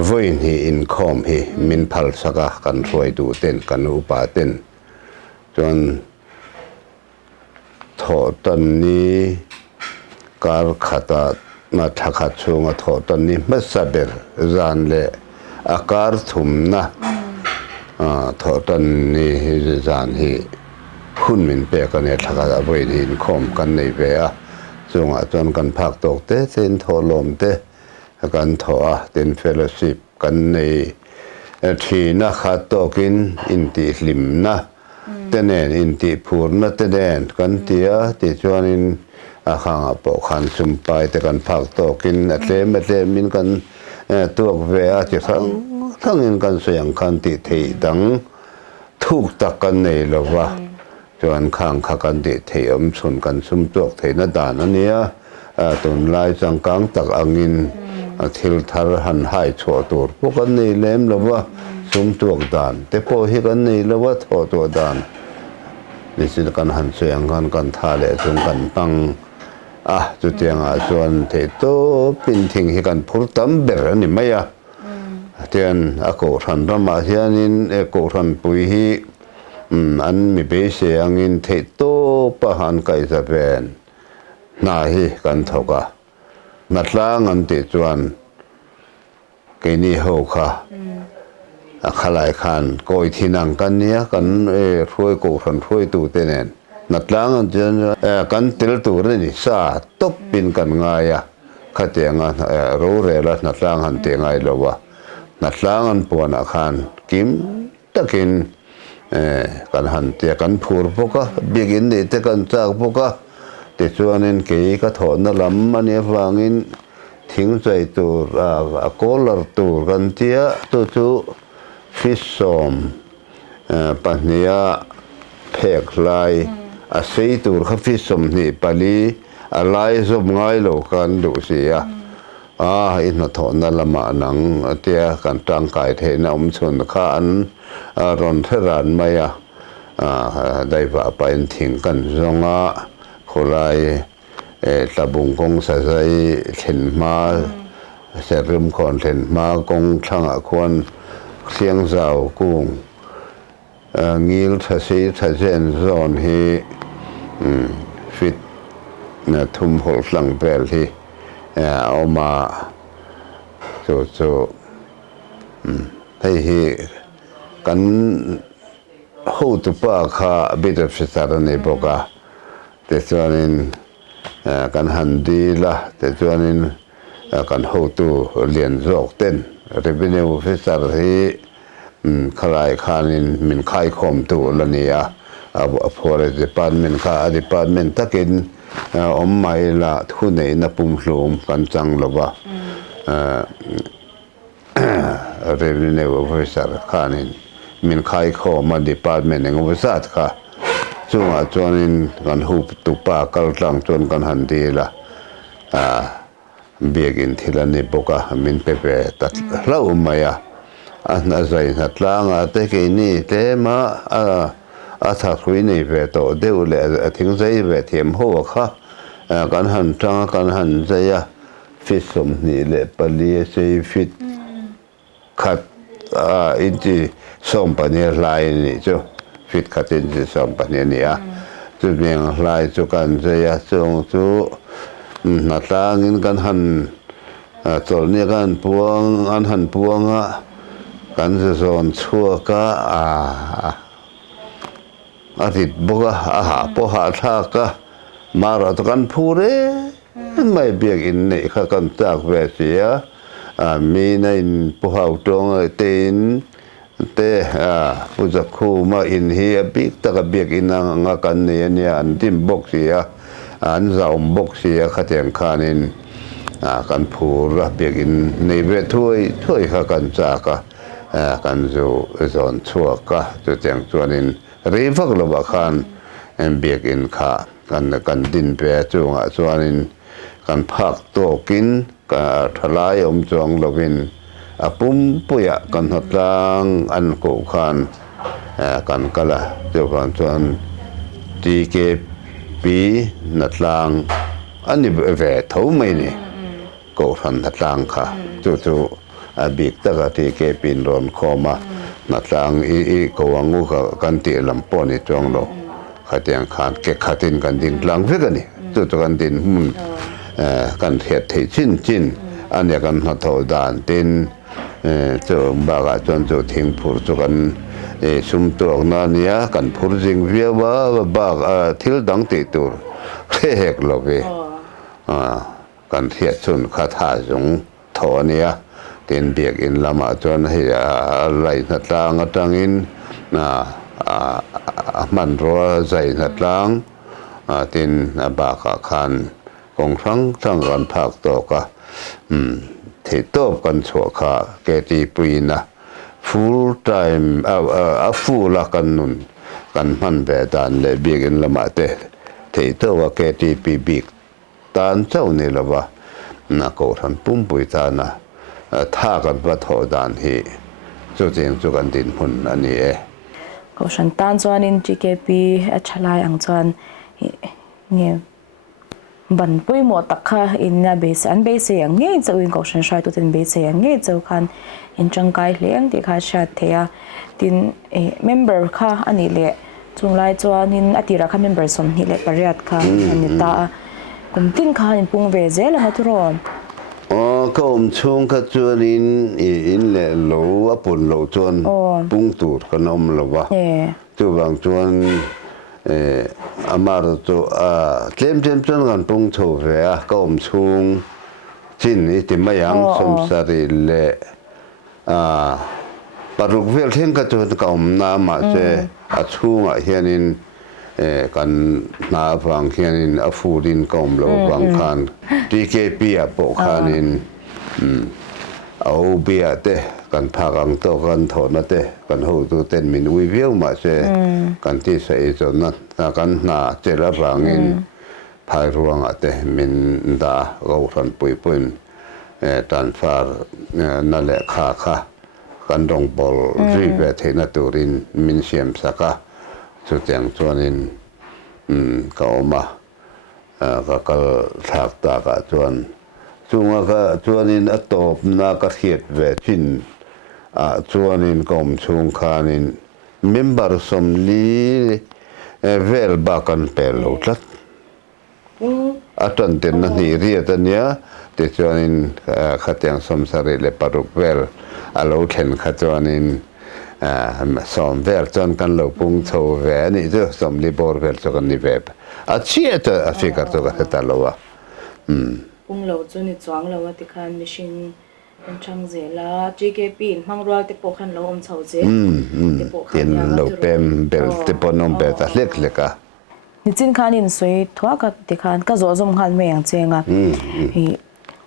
วิ่งฮีอินคอมฮีมินพัลสักกันช่วยดูเต้นกันอุปาเต้นจนถอตอนนี้การขัดมาทักขัดช่วงถอตอนนี้ไม่สบายจานเละอาการถุมนะถอตอนนี้จานฮีหุ่นมินเปกันเนี่ยทักขัดวิ่งอินคอมกันในเปะจงจนกันพักตกเตะเส้นทอลมเตะกันทอเต็นเฟลชิปกันในทีนะขาตกินอินติลิมนะเตเนนอินติพูร์นะเตเนนกันเตียติจวนินข้างปกขันซุมไปแต่กันพักตกินเตมินกันตัวเวอจะทั้งอินกันเสียงกันติเทดังทุกตักกันในหรอวะจวนข้างขักันติเทียมชนกันซุ่มตัวเทนดานนี้ตุนลายจังกังตักอังินทิลทารหันหายชัวตัวพวกกันนี่เล่มหรือว่าซุ่มตัวดานแต่พอให้กันนี่หรือว่าทัวตัวดานนี่สิกันหันเสียงกันท่าเละจงกันปังจุดยังจวนเทโตปินทิ้งให้กันพูดตั้มเบรนี่ไม่เตียนโกทันประมาเทียนินโกทันปุยฮีอันมีเบสยังอินเทโตปะหันไกจะเป็นนาฮีกันทกะนัดล้างอันติจวนกินีโฮค่ะขลายขันโกยที่นั่งกันเนี้ยกันช่วยกูทันช่วยตูเตนนัดล้างอันจนกันติลตูนี่ซาตบปินกันง่ายขัดยังรู้เรื่องนัดล้างอันเตียงไงหรอวะ นัดล้างอันปวนอาคารกิมตะกินกันหันเตียกันพูดพวกก็บิกินนี่เตกันจากพวกก็แต่ส่วนนี้กี่ก็ถอนนั่นลำมันเนี่ยฟังอินทิ้งใจตัวโกลร์ตัวกันเตียตัวจูฟิชซอมปัญญาเพกไลอาศัยตัวข้าฟิชซอมนี่ปลีอะไรสมง่ายโลกันดูเสียอินทอนนั่นละมาหนังเตียกันร่างกายเทนอมชนข้านรอนเทรันไม่ได้ว่าไปทิ้งกันจงคนไรตะบุงกงใส่เห็นมาเสริมคนเห็นมากงช่างควรเสียงเจ้ากุ้งงิลทัศน์ทัศน์ซอนฮีฟิตทุ่มหัวหลังเปลที่เอามาโจให้กันหูตุปะข้าบิดฟิสารนี่บอกแต่ส่วนนี้กันหันดีละแต่ส่วนนี้กันหูตุเรียนโรคเต้นเรียนรู้ฟิสารที่ขลายขานินมินขายคมตัวละเนี่ยพอเลยดิปาร์ตเมนต์ข้าดิปาร์ตเมนต์ตะกินไม่ละทุนในนับปุ่มสูงกันจังหรือว่าเรียนรู้ฟิสารขานินมินขายคมมาดิปาร์ตเมนต์เองวิสัทค่ะช่วงจวนนี้กันหูตุปากกัลจังจวนกันหันดีละเบียกินทีละนิบกะมินเปเปตัดเราไม่อันนั้นใจนัดล้างเตกินี่เตมาถ้าคุยนี่เวทเดี๋ยวเลยทิ้งใจเวทเทียมหัวค่ะกันหันจังกันหันใจฟิตสมนี่เลยปลีใจฟิตขัดอินจีส่งปนีลายนี่จ้ะฟิตขัดอินจีส่งปนีนี่จุดเมียงลายจุกันใจจงจุนัดล้างอินกันหันตัวนี้กันพวงอันหันพวงกันจะสอนชั่วก็อาทิตย์บุกพอหาท่าก็มาเราตกันพูดไม่เบียกอินนี่ข้ากันจากเวสียมีในพวกเขาตรงตีนเตผู้จักคู่มาอินเฮียปิกตะกเบียกอินงากันเนี่ยอันทิมบกเสียอันสาวบกเสียขัดแย้งขานินกันพูดเบียกอินในเวทถ้วยข้ากันจากกันจะสอนชั่วก็จะแจ้งตัวนินรีฟักระบคันเบียกินขากันดินเปรจงส่วนนินกันพักตัวกินกันทลายจงลวินปุ่มปุยกันหัดลางอันโกขันกันกะละเจ้ากันส่วนจีเกปีนัดลางอันนี้เวทเขาไม่นี่โกขันนัดลางค่ะจู่บิกตะกะที่เกปินรอนคอมานัดลางกวังงูกันตีลำปอนี่จงโลขัดยังขาดเกขัดินกันดินหลังเพื่อกันนี่จู่กันดินมุนกันเหตุที่ชินอันนี้กันหัดโถดานดินจู่บากจนจู่ทิ้งผูรจู่กันซุ่มตัวนั่นเนี่ยกันผูรจิงเวียว่าบากทิลดังติตัวเฮกโลเวกันเหตุชุนคาถาจงโถเนี่ยเต็นเบียกอินละมาจนให้ไหลนัดลางตังอินมันรัวใจนัดลางเต็นบากคันของทั้งกันภาคตัวก็ที่ตบกันชั่วขาเกตีปีนะ full time ฟูละกันนุนกันมันเบดานเลยเบียกอินละมาเตที่ตัวว่าเกตีปีบิกตานเจ้านี่ละว่านักโกทันปุ่มปุยตานะท่ากันว่าโถดานที่จุดเองจุกันดินหุ่นอันนี้ก็ฉันตานจวนอินจีเกปีฉลายอังจวนเนี่ยบันปุยหมดตักค่ะอินน่ะเบสอันเบสอย่างเงี้ยจะอินก็ฉันใช้ตัวเป็นเบสอย่างเงี้ยจะคันอินจังไกเลี้ยงที่ข้าชัดเทียตินเมมเบอร์ค่ะอันนี้แหละจงไล่จวนอินอติระค่ะเมมเบอร์สมนี่แหละปริยัติค่ะอันนี้ตากุมตินค่ะอินปุงเวเซลมาทุรอนก็ช่วงก็จวนอินเลยโลปุ่นโลจวนปุ้งตูดขนมหรือวะตัวบางจวนอามาร์ตัวเต็มจนกันปุ้งโถเวียก็ช่วงจินนี่ที่ไม่ยังสมสารีเละ ปรุกเวลเท่งกระจนเก่าน้ำมาเจอช่วงเฮียนินกันนาฟังเฮียนินอฟูดินกอมโลฟังคันดีเกปีอปกคันินเอาเบียเตกันพากังโตกันถอนเตกันหูตัวเต้นมินวิเวียวมาเจกันที่ใส่จนนั้นกันนาเจรฟังอินภายรวงเตมินดาเราทันปุยปุ่นตันฟาร์นั่นแหละค่ะกันดงบอลรีเวทนาตูรินมินเชียมสักสุดอย่างส่วนนินก็มาก็ถักตากส่วนช่วงก็ส่วนนินตบนากระเทียดเวทินส่วนนินกอมช่วงคานินเมมเบอร์สมลีเวลบากันเปลลุทัดตันเต็นนั่นนี่เรียตันเนี้ยแต่ส่วนนินขัดยังสมสริเลปรุกเวลเราเห็นขัดส่วนนินสอมเวลจนกันเราปุ่งโชว์เวนี่จะสมลิบอร์เวลจนกันนิเวบเชี่ยจะฟิกตัวกันตลอดปุ่งเราจนนี่จ้างเราว่าที่คันมิชินเป็นช่างเจล่า GKP มังรัวที่ปกคันเราอมเฉาเจที่ปกคันยาเราเป็นเบลที่ปนมเบลตัดเล็กเล็กนี่จินคันอินสวยทั่วกับที่คันก็โจมหันเมียงเจง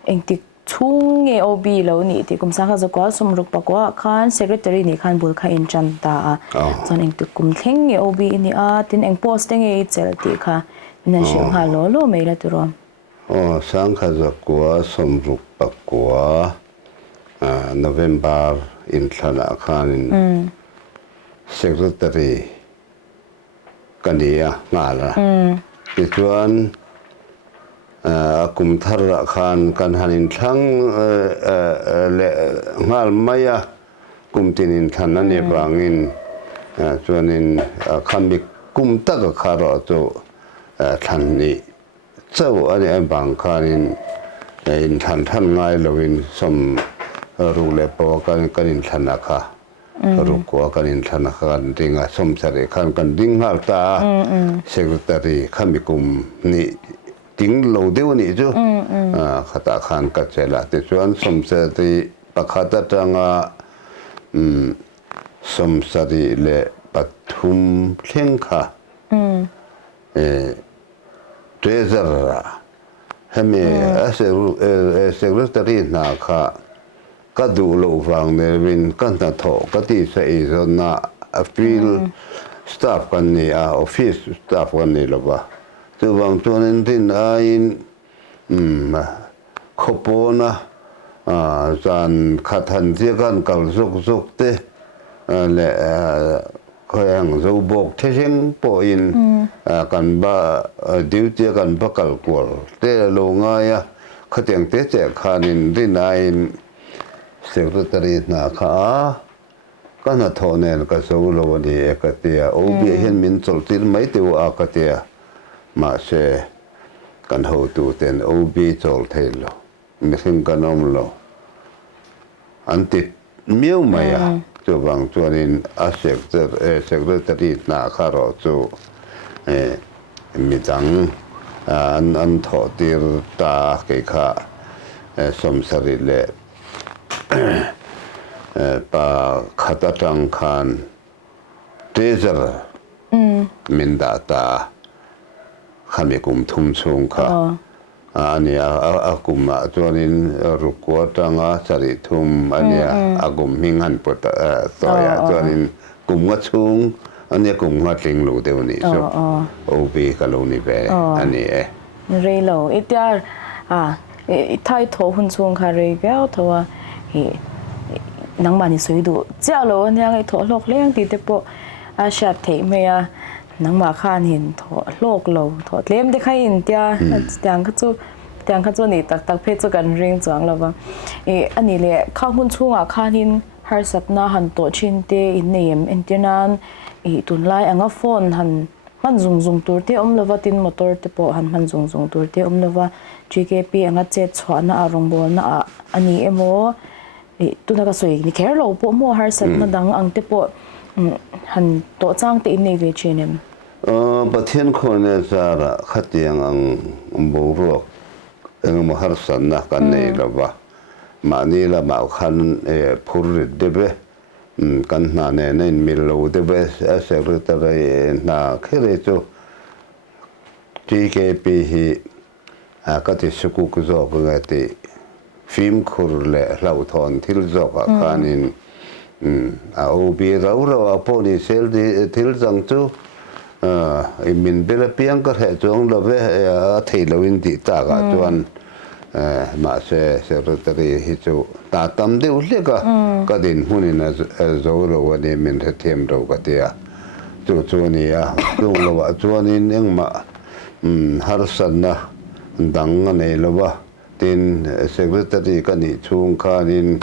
เองติทุ่งเอโอบีแล้วนี่ที่กุมสังกัดจะกว่าสมรุปปกว่าคัน secretary นี่คันบุลคาอินจันตาจนเองติกุมเท่งเอโอบีนี่ตินเองโพสต์เองเจลติค่ะนั่นชื่อฮัลโหลโลไม่ละตัวสังกัดจะกว่าสมรุปปกว่าNovember อินทนาคัน secretary กันดีงานละที่ชวนกุมทาระคานกันหันินทั้งเลงานไม่กุมตินินทันนั่นเองบางอินชวนินคำมีกุมตักคารอโจทันนี้เจ้าอันนี้บางคานินอินทันท่านง่ายเลวินสมรูเลปวกันกันอินทันนักะรูกัวกันอินทันนักกันดิ้งสมสริขันกันดิ้งหัลตาเซกรตารีคำมีกุมนี่ทิ้งโลเดียวนี่จูขัตขันกัจเจลาแต่ส่วนสมสติปะขัตจังสมสติเลปทุมเพ่งค่ะเทเซอร์ให้มีเซกรตารีนาค่ะก็ดูโลฟังเนวินกันตัดถก็ที่ใส่จนน่ะฟิลสตาฟกันนี่ออฟฟิศสตาฟกันนี่หรอวะตัวบางตัวนั้นที่นายขบวนจานขัดหันเสียกันกัลสุกเตและเขาอย่างรูบกเชิงปอินกันบ้าดิวเจกันบ้ากัลกวลเตลงง่ายเขาเตียงเตเจขานินที่นายเสกตรีนาขาก็น่าทนเองก็สู้โลดีเอกเตียโอบีเห็นมินสุลติไม่ตัวอากเตียมาเชกันหูตูเต็นโอบีจอลเทลไม่ถึงกันอมโลอันติดมิวไม่จูบางจวนินอาเสกตรีนาขารอจูมีจังอันทอติรตาเกขาสมสริเลปาขัดจังคันเทเซอร์มินดาตาขมิกุมทุ่มชงค่ะอันนี้กุมจวนินรุกวจังสริทุมอันนี้กุมมิงันปตต่อยจวนินกุมวัชงอันนี้กุมวัดลิงลูเดวนี่so โอบีกะลูนี่เบอันนี้เรโลอิตาไทยโทหุ่นชงค่ะเรเบลทัวนังมันนี่สวยดูเจ้าโลเนี่ยไอ้ถั่วโลกเลี้ยงตีเตปอาชาเทเมียนังมาข้านเห็นถั่วโลกโลถั่วเลี้ยงได้ใครเห็นเดียอย่างข้าจูนี่ตักเพชรกันเรียงจังแล้วว่าอันนี้เลยข้าหุ่นช่วงข้านเห็นฮาร์สับนาหันตัวชินเตอินเนียมอินเดียนันตุนไลอังกฟอนหันมันซุงตัวเตอมเลว่าตินมอเตอร์เตปหันมันซุงตัวเตอมเลว่า GKP อังกเจ็ดชวนน่ะอารมณ์บอลน่ะอันนี้เอโมตัวนักสวยนี่แค่เราพวกมัวฮาร์สัตมาดังอังเตปหันโตจ้างตีในเวทีเนี่ยประเทศคนเนี่ยจะขัดยังอังบูรวกมหาสันนะกันในระบะ มานี่ละมาคันพูดเดเบกันนาเนี่ยในมิลโลเดเบเซอร์ตะเรนาเคเรโจGKP ฮีก็ติดสกุกจอกไงติฟิล์มคุรเล่เราทอนทิลจอกขานินเอาบีเราพอนี่เซลทิลจังจูมินเบลเปียงก็เหตุจงเราเวทีเราวินติตากจวนมาเซอร์ตะเรฮิจูตาตั้มเดียวเล็กก็ดินหุ่นนะโจเราวันนี้มินเทียมเราก็เดียจูนี่จงเราว่าจวนนี้ยังมาharsanna dangane loba tin secretary kani chung khanin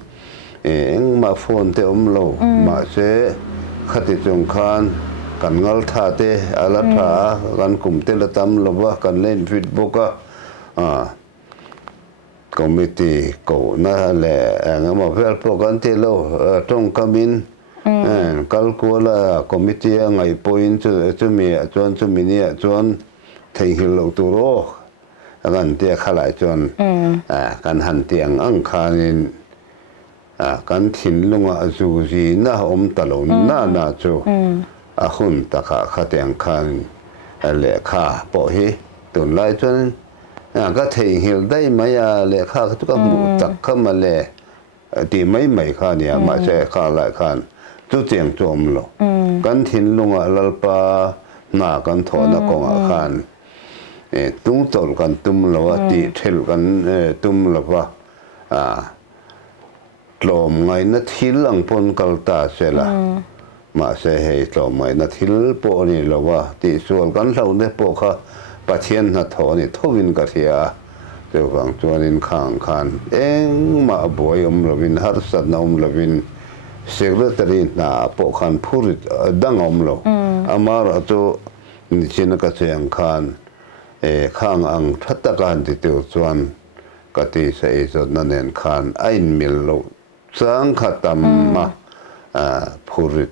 eng ma phone te omlo ma se khati chung khan kan ngal tha te ala tha kan kum te la tam loba kan len facebook committee ko na le ngama vel po kan te lo tong kamin kalkula committee ngai point chu mi chuan chu mi ni chuan thei hil lo tu ro kan te khalai chon kan han tiang ang khanin kan thin lunga zu ji na om talo na chu a hun ta kha tiang khan le kha po hi tun lai chon ka thei hil dai maya le kha tu ka mu tak khama le ti mai kha nia ma se kha lai khan tu tiang chom lo kan thin lunga lalpa na kan tho na konga khan tung tol kan tum lawa ti thel kan tum lawa tlom ngai na thil ang pon kalta sela ma se hei tlom ngai na thil po ni lawa ti sual kan hlau ne po kha pathian na tho ni thowin ka thia te wang chuanin khang khan eng ma boy lovin har sat na lovin secretary na po khan phurit dang lo amar ato ni china ka cheng khan khang ang thatta kan ti tu chuan kati se izot na nen khan ain mil lo chang khatam ma phurit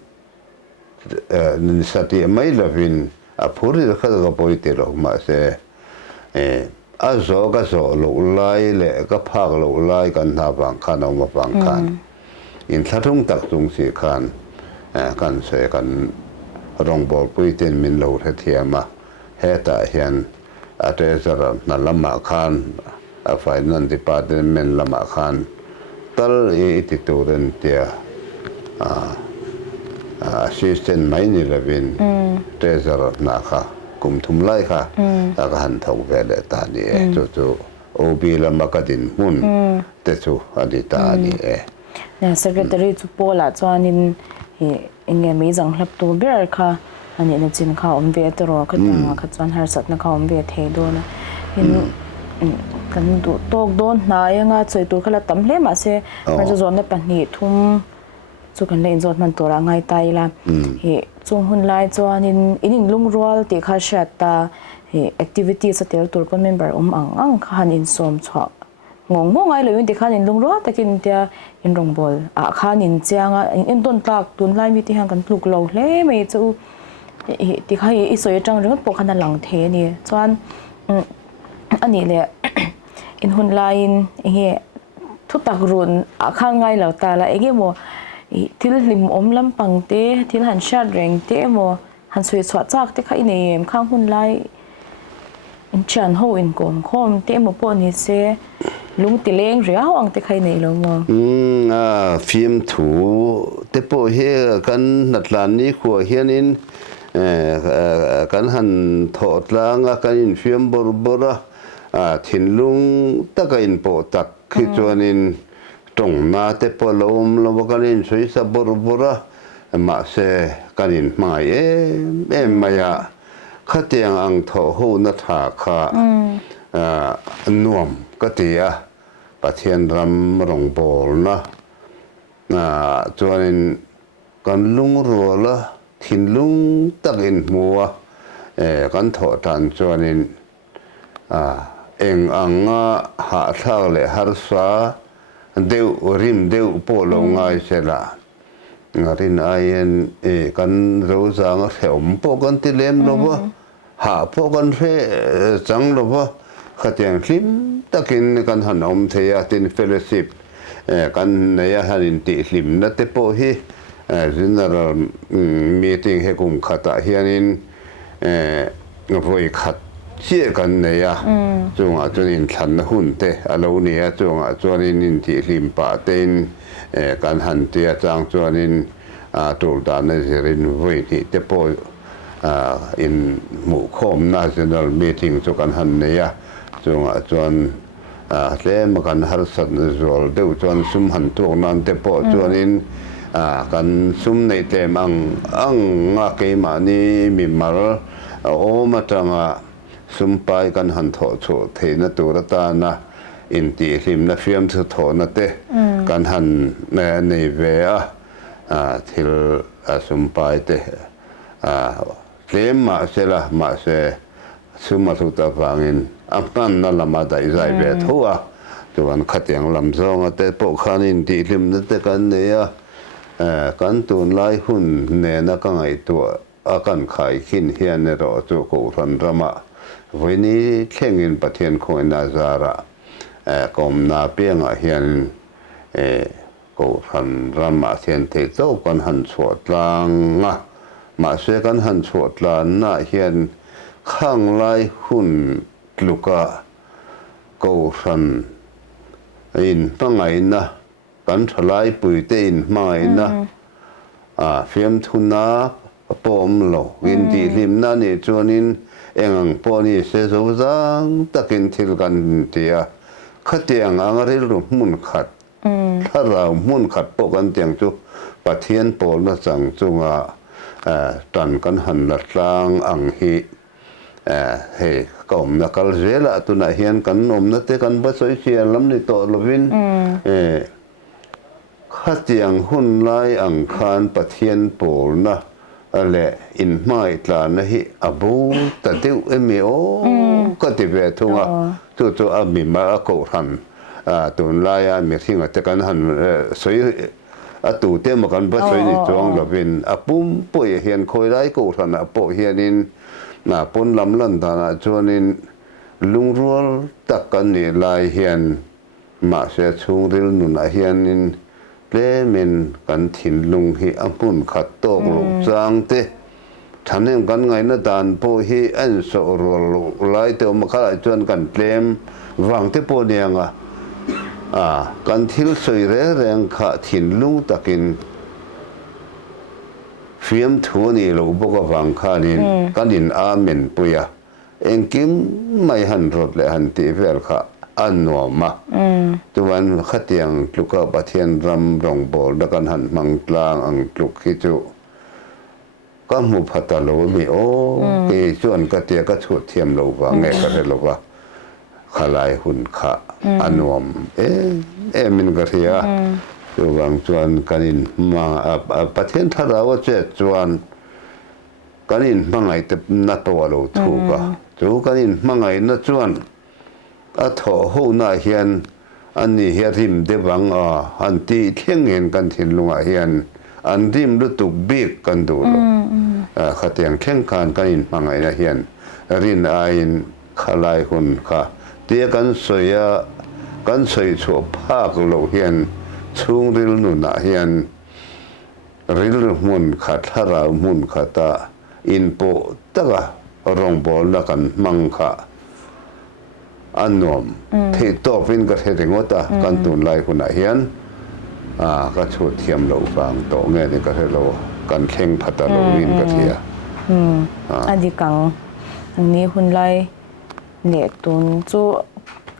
ni sati mai lovin a phurit kha ga poite lo ma se a zo ga zo lo lai le ka phak lo lai kan na bang khan ma bang khan in thlathung tak tung si khan kan se kan rong bol puiten min lo the thiama heta hian atezara na lama khan a finance department lama khan tal itituren tia assistant mai ni lavin treasurer na kha kum thum lai kha ka han thau vele ta ni chu ob lama ka din mun te chu ani ta ni na secretary chu pola chuanin enge mi jang hlap tu ber kha ani na chin kha om ve to ro khatanga kha chuan har sat na kha om ve the do na in kan du tok don na yanga choi tur khala tam hle ma se mar zo zon na pani thum chu kan le in zot man tora ngai tai la he chung hun lai chuan in lung rual ti kha shat ta he activity sa tel tur kon member ang khan in som chha ngong ai lo in ti khan in lung rual takin tia in rong bol a khan in chianga in don tak tun lai mi ti hang kan pluk lo hle me chu ti khai i soi tang ring po khana lang the ni chuan ani le in hun lain nge thu tak run a khang ngai lo ta la ege mo thil lim om lam pang te thil han sha reng te mo han soi chwa chak te khai nei khang hun lai in chan ho in kom khom te mo po ni se lung ti leng ria ang te khai nei lo mo film thu te po he kan natlan ni kho hianin kan han thotlang kan in film borbora thin lung takain po tak khi chuanin tong na te po lom lo kan in soi sa borbora ma se kan in mai em maya khatiang ang tho ho na tha kha nuam ka tia pathian ram rong bol na chuanin kan lung rola thin lung takin mua kan tho tan chuanin eng anga ha thak le har sa deu rim deu po lo ngai sela ngarin ayen kan ro zang heom po kan ti lem lo ba ha po kan fe chang lo ba khatiang hlim takin kan hanom theya tin fellowship kan neya hanin ti hlim na te po hi general meeting he kum khata hianin voi khat chia kan neya chunga chunin thlan na hun te alo nia chunga chuanin in ti hlim pa ten kan han tia chang chuanin tul da na zerin voi ni te po in mu khom national meeting chu kan han neya chunga chuan tle ma kan har sat zol deuh chuan sum han tuk nan te po chuanin kan sum nei tlem ang nga ke ma ni mi mal o ma tanga sum pai kan han tho chu theina tur ta na in ti hlim na fiam thu tho na te kan han nei ve thil sum pai te tlem ma se la ma se suma thu ta wangin ampan na lama dai zai ve thua chuan khatiang lam zong te po khanin ti hlim na te kan neya kan tun lai hun ne na ka ngai tu akan khai khin hian ne ro chu ko ran rama voini thlengin pathian khoina zara kom na pianga hian ko ran rama thian te zo kan han chhuat langa ma se kan han chhuat lan na hian khang lai hun luka ko ran in pangai na kan thalai pui te in mai na fiam thuna pom lo in ti hlim na ni chuanin engang poni se zo zang takin thil kan tia khatiang angaril ru mun khat thara mun khat po kan tiang chu pathian pol na chang chunga tan kan han la tlang ang hi he kom na kal zela tuna hian kan nom na te kan ba soi chian lam ni to lovin khatiang hun lai ang khan pathian pol na ale in mai tla na hi abu ta deu emi o ka ti ve thunga tu a mi ma ko ran tun lai a mi thinga te kan han soi a tu te ma kan ba soi ni chong lovin apum po ye hian khoi lai ko ran a po hianin na pon lam lan ta na chuanin lungrol tak kan ni lai hian ma se chung ril nu na hianin plemen kan thin lung hi ampun khat tok lu chang te thanem kan ngai na dan po hi an so rol lai te ma khala chuan kan plem wang te po nianga kan thil soi re reng kha thin lung takin fiam thu ni lo boka wang khanin kanin amen puya engkim mai han rot le han ti vel kha anoma tuan khatiang tluka pathian ram rong bol da kan han mangtlang ang tluk hi chu ka mu phata lo mi o ke chuan ka tia ka chut thiam lo wa nge ka re lo wa khalai hun kha anom min ka ria chuang chuan kanin ma pathian thara wa che chuan kanin mangai te na to lo thu ka chu kanin mangai na chuan a tho ho na hian ani hi rim de wang an ti thlengin kan thin lunga hian an rim lu tuk bik kan du lo khatiang thleng khan kanin mangai na hian rin ain khalai hun kha tia kan soya kan soi chu phak lo hian chung ril nu na hian ril mun khat thara mun khata in po taka rong bol na kan mang kha anom thei to pin ka the ngota kan tun lai huna hian ka chut thiam lo wang to nge ni ka lo kan thleng phata lo in ka thia adi kang ni hun lai ne tun chu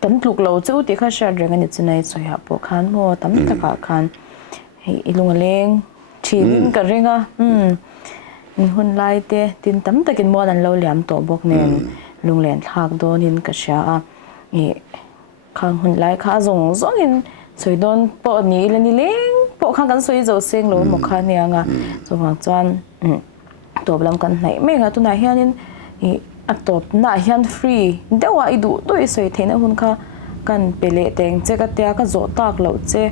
kan tluk lo chu ti kha sha reng ani chunai choya po khan mo tam taka khan hei ilung leng thilin ka renga hun lai te tin tam takin mo an lo liam to bok nen lunglen thak don in ka sha khang hun lai kha zong zong in soidon po ni le ni leng po khang kan soi zo seng lo mo kha ne anga so wang chuan toblam kan nai me nga tu na hianin atop na hian free dewa idu doi soi theina hun kha kan pele teng che ka tia ka zo tak lo che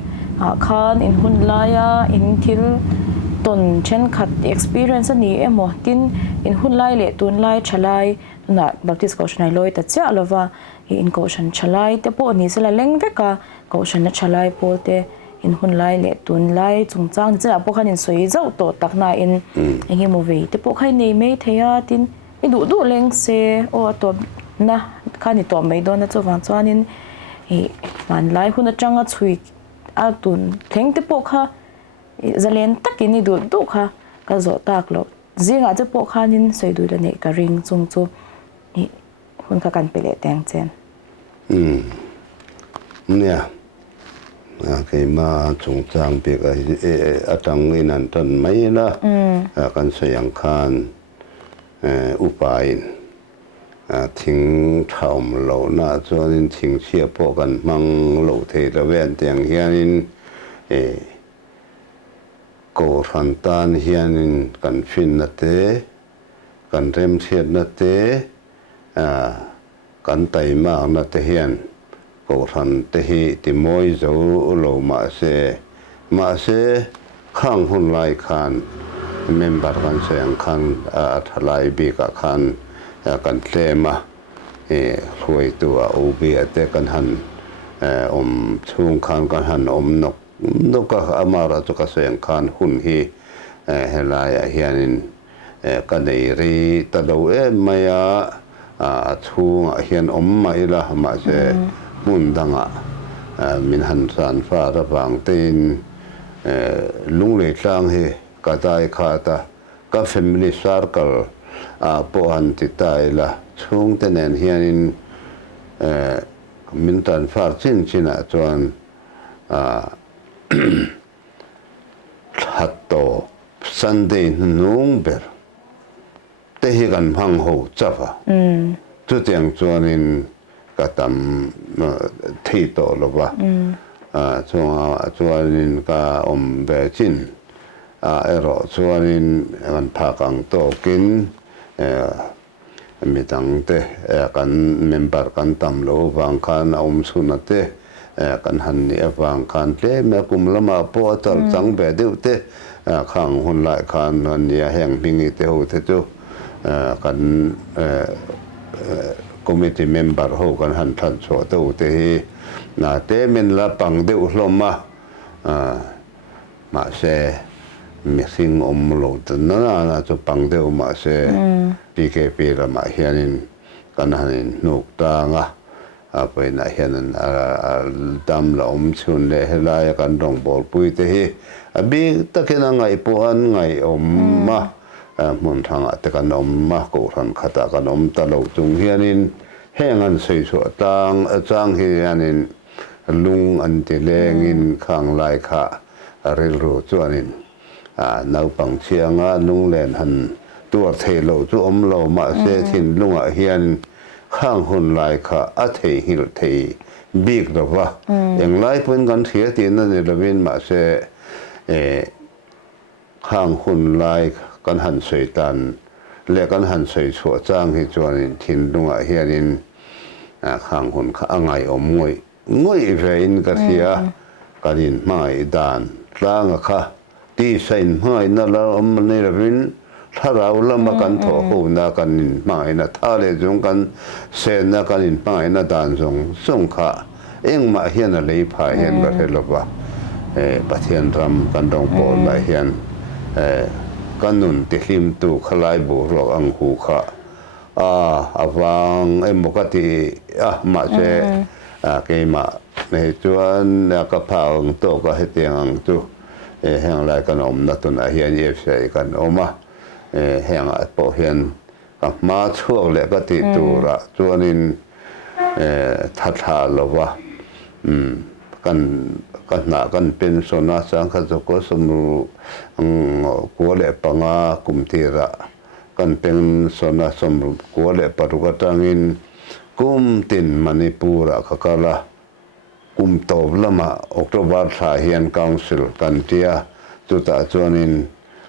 khan in hun laya in thil ton chen khat experience ani emo tin in hun lai le tun lai chalai na baptist koshna loi ta cha lova in koshan chalai te po ni sala leng veka koshan na chalai pote in hun lai le tun lai chung chang chana po khan in soi zau to takna in engi mo ve te po khai nei me theya tin i du leng se o to na khani to mai do na chawang chuanin hi man lai hun atanga chui a tun theng te po kha zalen takin i du kha ka zo tak lo zinga che po khanin soi du la nei ka ring chung chu hun ka kan pele teng chen nè cái mà chúng trang bị cái atang in an tan mấy la kan sayang khan upain thing thom lo na chuanin thing chia po kan mang lo thei la ven tiang hianin ko ran tan hianin kan fin na te kan rem thiat na te kan tai ma na te hian ko ran te hi ti moi zo lo ma se khang hun lai khan member kan sayang khan thalai bi ka khan kan tlema khuai tu a obi ate kan han chung khan kan han nok ka amara to ka sayang khan hun hi helai hianin kan nei ri ta do maya chung hian mai la ma se mun danga min han san fa ra bang tin lung le tlang hi ka dai kha ta ka family circle po han ti tai la chung te nen hianin min tan far chin a chuan hatto Sunday nung ber te hi kan hang ho chawa tu tiang chuanin ka tam thei to lo ba chuanin ka be chin ero chuanin kan phakang to kin mi tang te kan member kan tam lo wang khan suna te kan han ni awang khan tle me kum lama po tal chang be deu te khang hun lai khan han ya heng bingi te ho te chu kan committee member ho kan han than cho to te hi na te men la pang deu hloma ma se mi sing lo na chu pang deu ma se PKP la ma hianin kan hanin nuk ta nga apoi na hianin dam la chun le helai kan rong bol pui te hi abi takena ngai po an ngai ma mun thanga te kan ma ko ran khata kan ta lo chung hianin hengan sei so chang hi hianin lung an te lengin khang lai kha ril ro chuanin nau pang chianga nung len han tua thei lo chu lo ma se thin lunga hian khang hun lai kha a thei hil thei big lo wa eng lai pun kan thia tin na ne lovin ma se khang hun lai kan han sei tan le kan han sei chu chang hi chuanin thin lunga hianin khang hun kha angai ngoi vein ka thia kanin mai dan tlang kha ti sein mai na la ne lovin tharau lama kan tho ho na kan mai na thale jong kan se na kan mai na dan jong song kha eng ma hian a lei pha hian ka helova pathian ram kan dong pol mai hian kanun te hlim tu khalai bu ro ang hu kha awang emokati ma se ke ma ne chuan ka phang to ka hetiang tu heng lai kan na tun a hian ye se kan oma heng a po hian ka ma chuak le ka ti tu ra chuanin thatha lova kan pen sona sang kha ko sum ko le panga kumtira kan pen sona sum ko le paruka tangin kum tin manipura khakala kum to lama october tha hian council kan tia chuta chuanin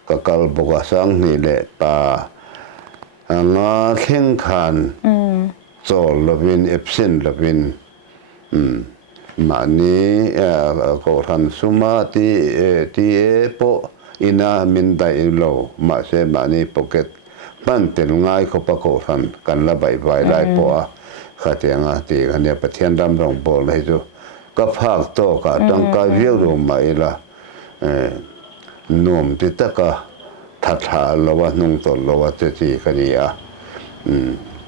kakal boga sang ni le pa nga theng khan chol lovin absent lovin mani ko ran suma ti po ina min dai lo ma se mani pocket ban tel ngai ko pa ko ran kan la bai lai po a khatenga ti ania pathian ram rong bol hai chu ก็ภาคโตกะตั้งกายเวียวลงมาอีละหนุ่มติตะกะทัดหาละว่านุ่งตนละว่าจะจีกันนี่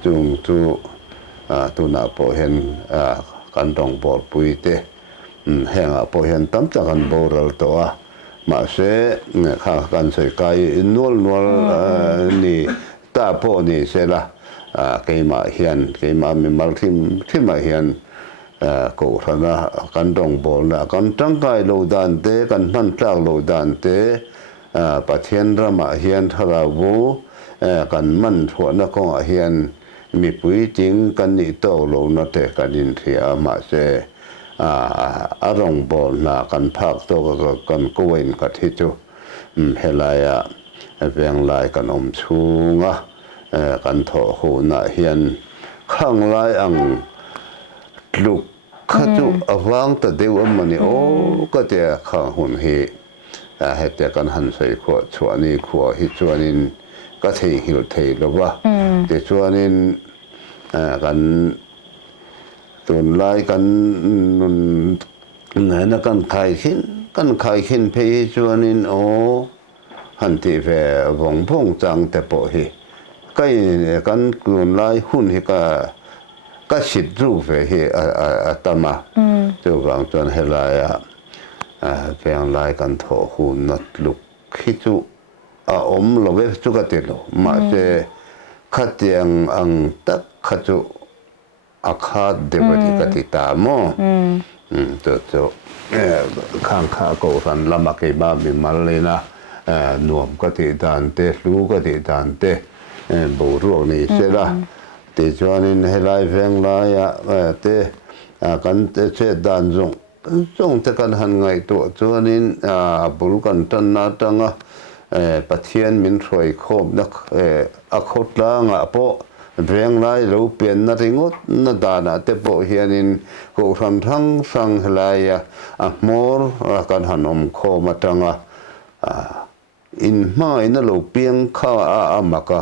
จุงตุนาโปเห็นกันตองปอดปุยเตแห่งโปเห็นตั้มจากกันโบราณตัวมาเสข้ากันใส่กายนวลนี่ตาโปนี่เสละเกมาเฮียนเกมามีมาที่มาเฮียนกูทนะกันตองโบนะกันตั้งกายโลดานเตกันนั่นจากโลดานเตปะเทียนระมาเฮียนทราวูกันมันถั่วนักของเฮียนมีปุ๋ยจริงกันนี่โตลงนัดแต่กันดินเทียมาเสอารมณ์บอลนากันภาคโตกันกวนกันที่จูเฮลายเวียงลายกันชูงะกันโถหูนาเฮียนข้างลายอังลูกข้าจูอวังแต่เดียวมันนี่โอ้ก็จะข้างหุ่นเฮให้แต่กันหันใส่ขวดชัวนี่ขวดฮิชัวนินก็เทหิวเทหรือว่าแต่ชัวนินกันตุนไล่กันไหนนะกันขายขินเพยชวนินโอหันที่แฝงพงจังแต่ปอฮีก็กันกลุ่นไล่หุ่นฮีก็สิดรูปเฮตมาตัวกลางจนเฮลายแฝงไล่กันโถหูนัดลุกขิจุเราเวจุกติโลมาเจขัดยังอังตักขจุอาคาเดวดิกติตามอตัวข้างข้ากูรันละมาเกบาบิมาเลยนะหนุ่มก็ติดานเตรู้ก็ติดานเตบูรุนี่เสละติจวนินให้ไล่แฝงไล่เตกันเตเชดานจงแต่กันหันไงตัวจวนินบุรุกันตันนาตังปะเทียนมินถอยโคบนักอคตลางโปเวียงไล่รูเปลี่ยนนาริงดนาดานาเตโปเฮียนินกูทันทั้งสังหลายมอร์กันหันโคมาตังอินมาอินรูเปียงข้ามากะ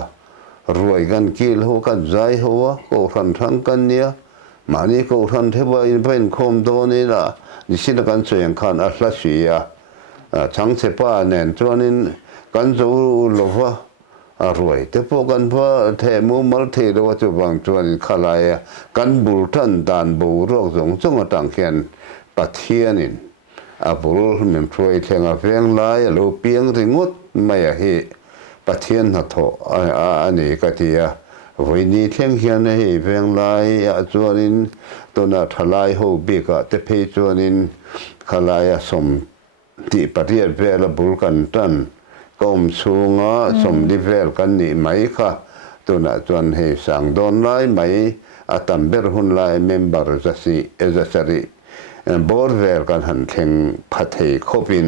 รวยกันกิลหัวกันใจหัวกูทันทั้งกันเนี่ยมานี่กูทันเทวอินเป็นโคมโตนี่ละดิสินกันเสียงขันอัลลาชียช่างเสพาเนนจวนินกันจูลวะรวยแต่พวกกันพอเทมุมัลเทโรจุบังจวนขลายกันบุลทันดานบูโรกสงจงตังเขียนปะเทียนินบุลมันช่วยเทงเฟียงลายลูเปียงริงุดไม่เฮปะเทียนหัดโถอันนี้ก็ที่วันนี้เที่ยงเขียนเฮเฟียงลายจวนินตัวน่ะทลายโฮบิกะเตเพจวนินขลายสมที่ปะเทียนเวลบุลกันตันก็สูงสมดิเวลกันนี่ไหมค่ะตัวน่ะจวนให้สั่งโดนไล่ไหมตัมเบอร์หุ่นไล่เมมเบอร์จะสิบอร์เวลกันหันเทงพัทเฮคบิน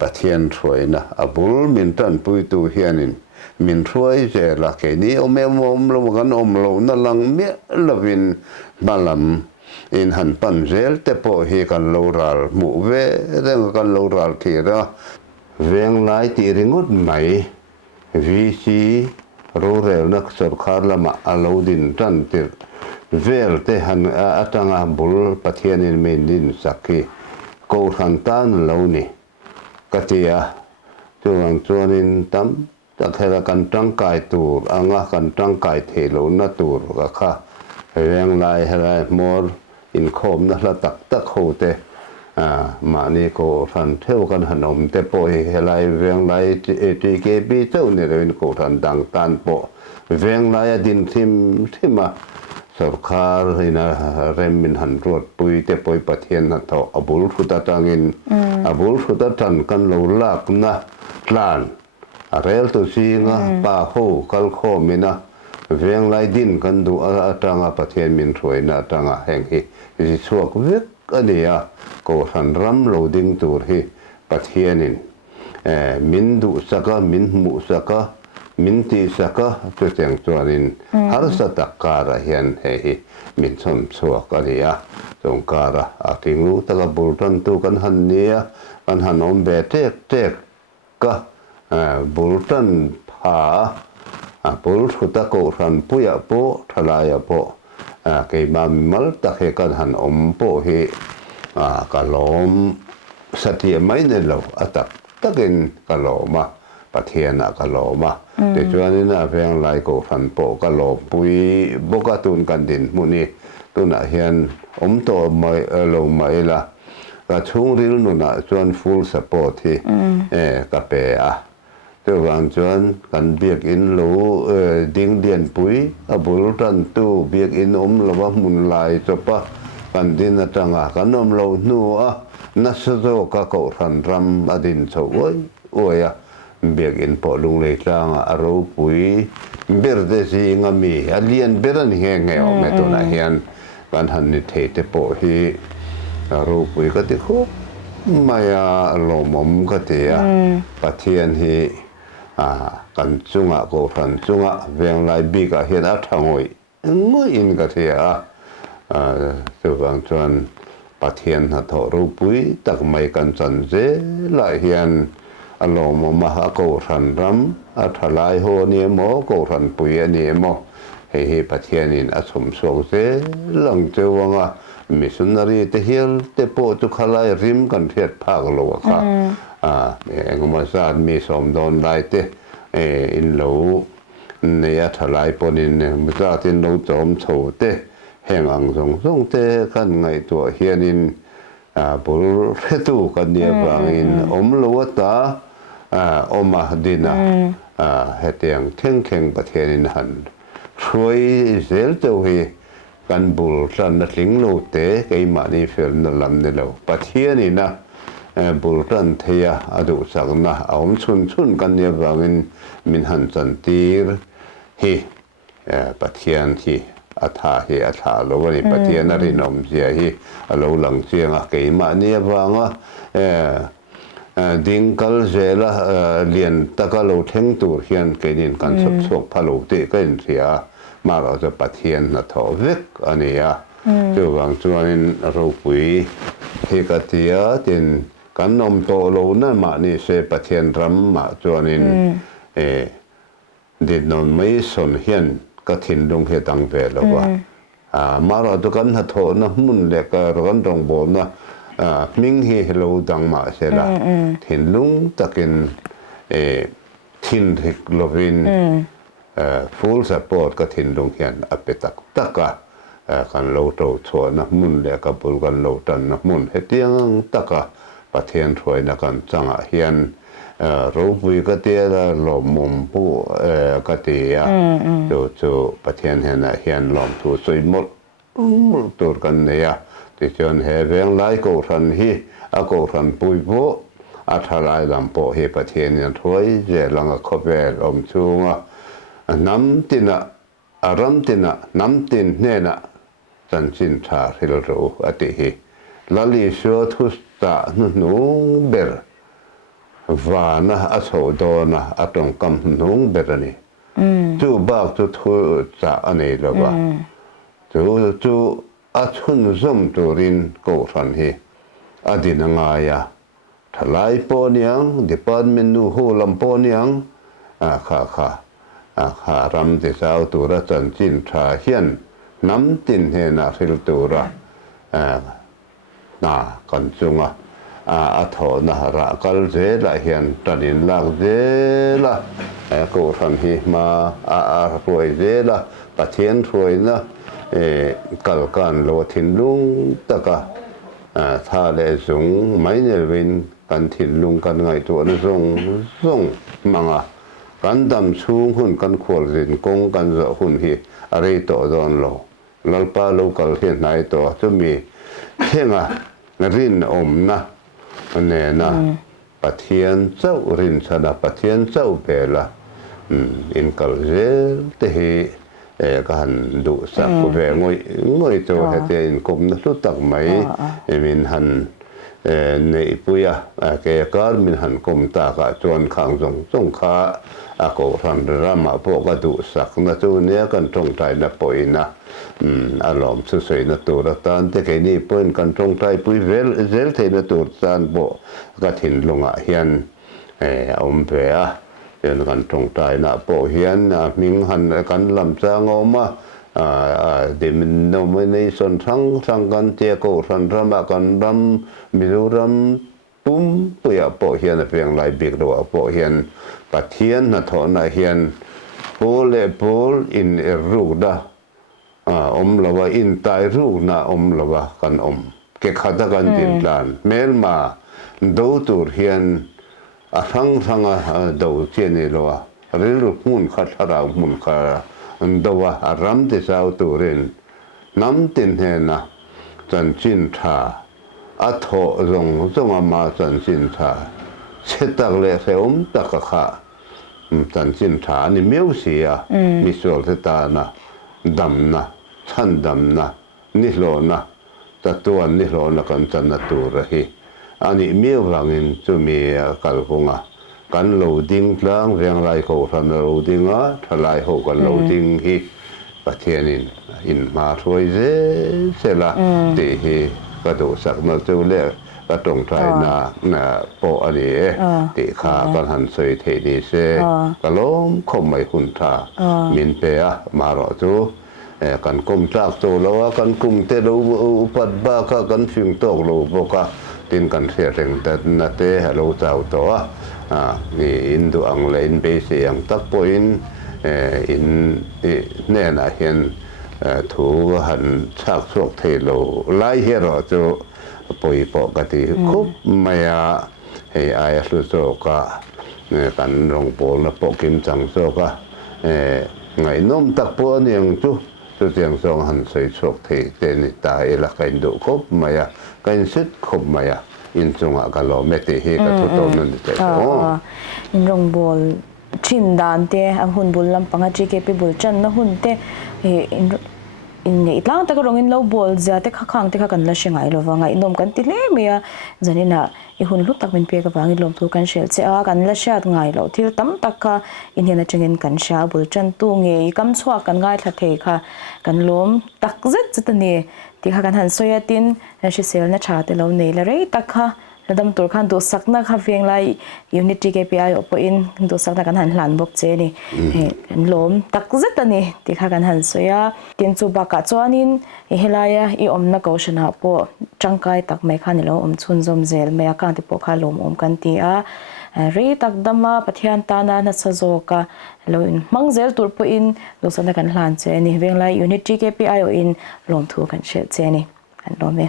ปะเทียนช่วยนะบุลมินตันปุยตูเฮียนินมินช่วยเจลักเกนี้อมลงกันลงนั่งลังเมียลวินบัลลัมอินหันปันเจลแต่พอเฮกันโลรัลหมู่เวเรื่องกันโลรัลทีระเวียงไล่ตีริงุดไหมวีซีรู้เร็วนักสุขารละมาอลาวดินตันติเวลเตหันตังบุลปะเทียนินเมนินสักกีกูทันตันเหล่านี้กติยาจวนนินตั้มตะเทระกันตั้งกายตูรกันตั้งกายเทโลนัตูรก็ค่ะเวียงไล่ให้ไล่มอร์อินโคมนักละตักโคเตมานี่ก็ทันเที่ยวกันขนมแต่พอเฮลัยเวียงไล่จีเกบีเจ้าเนี่ยเป็นก็ทันดังตันปอเวียงไล่ดินทิมสุขารหินะเรมินหันรวดปุยแต่ปอยปะเทียนนะท่อบุลฟุตตังอินบุลฟุตตันกันโลลักนะลานเรลตุซีงะปาโฮคัลโคมินะเวียงไล่ดินกันดูตังปะเทียนมินถวยนะตังแห่งฮีที่ชัวกเวกอันนี้ก็ทันรำโลดิ้งตัวฮีปะเทียนินมินดูสักมินมุสักมินตีสักตัวเสียงตัวนินฮาร์สตักการะเฮียนเฮมินสมชัวกันนี้สงการะทิ้งรู้ตะกบุลตันตัวกันหันนี้กันหันอมเบเตกก็บุลตันผาบุลสุตะโกทันปุยโปทลายโปเกี่ยมามัลตะเฮกันหันอมโปเฮ กะลมสติไม่ในเราตักตะกินกะลมาประเทศน่ะกะลมาแต่ช่วงนี้น่ะเพียงหลายกูฟันโปกะลมปุยบกตุนกันดินมุนี่ตุน่ะเฮียนโตไม่ลงไม่ละก็ช่วงริลนุน่ะชวนฟูลสปอร์ตที่กะเปะตัวบางชวนกันเบียกอินรู้ดิ้งเดียนปุยบุรุษตู้เบียกอินระว่ามุนลายจบปะกันดินจังกันเราหนัวนัสโซก็เกาทันรำอดินโวยเบียกอินพอลุงเลยจังอารมณ์ปุยเบิร์ดสิงามีเลียนเบรันเฮงเงาเมตัวน่ะเฮียนกันหันนิเทศปอฮีอารมณ์ปุยก็ติคุมายาลมมก็เตียปะเทียนฮีกันจุงะโกทันจุงะเวียงไลบีกะเฮียนอัฐงอยงอยอินก็เตียตัวบางชวนปะเทียนหัทรูปุยตักไม่กันจันเจลายเฮียนอารมณ์มหาโกทันรำอัฐลายโหเนียโมโกทันปุยเนียโมเฮปะเทียนินอสมโศกเจหลังเจวังมิสุนารีเตเฮียลเตโปตุขลายริมกันเทียดภาคโลกค่ะเองมาซาดมีสมดอนไลเตอินโลในอัฐลายปนินเนี่ยมาซาตินโลจอมโฉเตแห่งอังสงเตกันไงตัวเฮียนินบุรุษตูกันเดียบางอินโลวตามาดินะเหตุอย่างเข่งเข่งประเทศนินหันช่วยเซลเตวีกันบุรุษนักลิงโลเตไกมานีเฟลนลำเนลประเทศนี้นะบุรุษเทียอดุสักนะชุนกันเดียบางอินมินหันจันตีร์ฮีประเทศที่อัฐาฮีอัฐาโลวันนี้ประเทศนรินอมเสียฮีโลหลังเสียงไกมานีบางดิ้งกัลเจล่าเลียนตะกะโลเทงตูเฮียนเกนินกันสกพะโลติกันเสียมาเราจะปะเทียนนะทอวิกอันนี้ตัวบางส่วนเราปุยเฮกเตียตินกันนมโตโลนั่นมานี่เสปะเทียนรำมาส่วนดินนนไม่สนเฮียนก็ถิ่นลงเฮตังเวลว่ามาเราตุกันหัดโถนะมุนเล็กเรากันตรงบนนะมิงฮีโลดังมาเสละถิ่นลุงตะกินถิ่นฮิกโลวินfull support ก็ถิ่นลงเฮียนอเปตักตะกะกันโลโตโถนะมุนเล็กกับบุลกันโลตันนะมุนเฮตียงตะกะประเทศถวยนะกันจังเฮียนรูปุยก็เตียละหลอมมุมผู้ก็เตียจู่ประเทศเห็นเฮียนหลอมถูสวยหมดตัวกันเนี่ยที่จนเฮเวงไลโกรันฮีโกรันปุยผู้อัฐลายลำโพเฮประเทศเนี่ยถวยเจลังก็ขบเวลมชูงน้ำตินะอารมณ์ตินะน้ำตินเนี่ยนะจันจินชาฮิลรูอติฮีลลิชัวทุสตานุเบรวานะอโศดนะอตรงกำนุงเบรนี่จูบากจูทุจ่าอันนี้ละว่าจูอาชุนซุมตูรินโกรันฮีอดีนงายาทลายปอนียงดิพาร์ตเมนต์หูลำปอนียงข้ารำที่สาวตัวระจันจินชาเฮียนน้ำตินเฮนาฟิลตัวระกันจุงอาทอนะรักลเจละเฮียนตันินลักเจละกูรันฮีมารวยเจละประเทศรวยนะกัลกันโลทินลุงตะกะถ้าเลสุงไม่เนวินกันทินลุงกันไงตัวนี้ส่งมังกันดำชูหุ่นกันขวดรินกงกันจะหุ่นฮีอะไรต่อดอนโลลัลปาโลกัลเฮียนไหนตัวจะมีเท่งรินอมนะเนี่ยนะปะเทียนเจ้ารินชนะปะเทียนเจ้าเปล่าอินกัลเจเตฮีกันดูสักเวงอยตัวเหตุอินกุมนัสุตักไหมมินหันในปุยเกการมินหันกุมตากะจวนขังสงขาโกรันรามาพวกดูสักนัตัวเนี้ยกันตรงใจนะปอยนะอารมณ์สุดๆนะตัวรัตันแต่แค่นี้เปิ้นกันตรงใจปุยเวลเทนตัวตันโบกถินลงเฮียนอมเปียเดินกันตรงใจนะโปเฮียนมิงหันกันลำจางออกมา denomination sang kan tia ko san rama kan ram mizoram pum puya po hian a peng lai bik do po hian pathian na thona hian pol in ru da lawa in tai ru na lawa kan ke khata kan tin plan mel ma do tur hian a sang do chen ni lo ril mun khat hara mun kha dowa ram te sau turin nam tin he na chan chin tha a tho zong ma chan chin tha setak le se tak kha chan chin tha ni meu sia mi sol te ta na dam na chan dam na ni lo na ta tuan ni lo na kan chan na tur hi ani meu rangin chu mi kal kunga kan loading tlang reng lai ko ran loading a thalai ho kan loading hi pathianin in ma throi se la ti hi ka do sak na chu le ka tong thai na po ani ti kha kan han soi the ni se ka lom khom mai hun tha min pe a ma ro chu kan kum tlak to lo kan kum te lo upat ba ka kan phing tok lo boka tin kan se reng ta na te hello chau to ni indu ang lein be se ang tak point in ne na hian thu han chak sok the lo lai he ro chu poi po ka ti khup maya he ai su so ka kan rong po na po kim chang so ka ngai nom tak po niang chu tiang song han sei sok the te ni ta e la kain do khup maya kain sit khup maya in chunga ka lo me te he ka thu to nun te in rong bol chin dan te ang hun bul lam panga GKP bul chan na hun te in itlang ta ka rong in lo bol za te khang te kha kan la shingai lo wanga inom kan ti le mia zanina I hun lu tak min pe ka wangi lom tu kan shel che a kan la shat ngai lo thil tam tak kha in hena chengin kan sha bul chan tu nge kam chwa kan ngai thla the kha kan lom tak zet chetani ti kha kan han soyatin shi sel na cha te lo nei la re tak kha ladam tur khan do sakna kha veng lai unity KPI opo in do sakna kan han hlan bok che ni kan lom tak zet ani ti kha kan han soya tin chu ba ka chuanin helaya I omna ko shana po changkai tak mai khan lo chun zom zel me ka ti po kha lom kan ti a re tak dama pathian ta na na sazo ka lo in mangzel tur po in do sakna kan hlan che ni veng lai unity KPI in lom thu kan she che ni kan lo me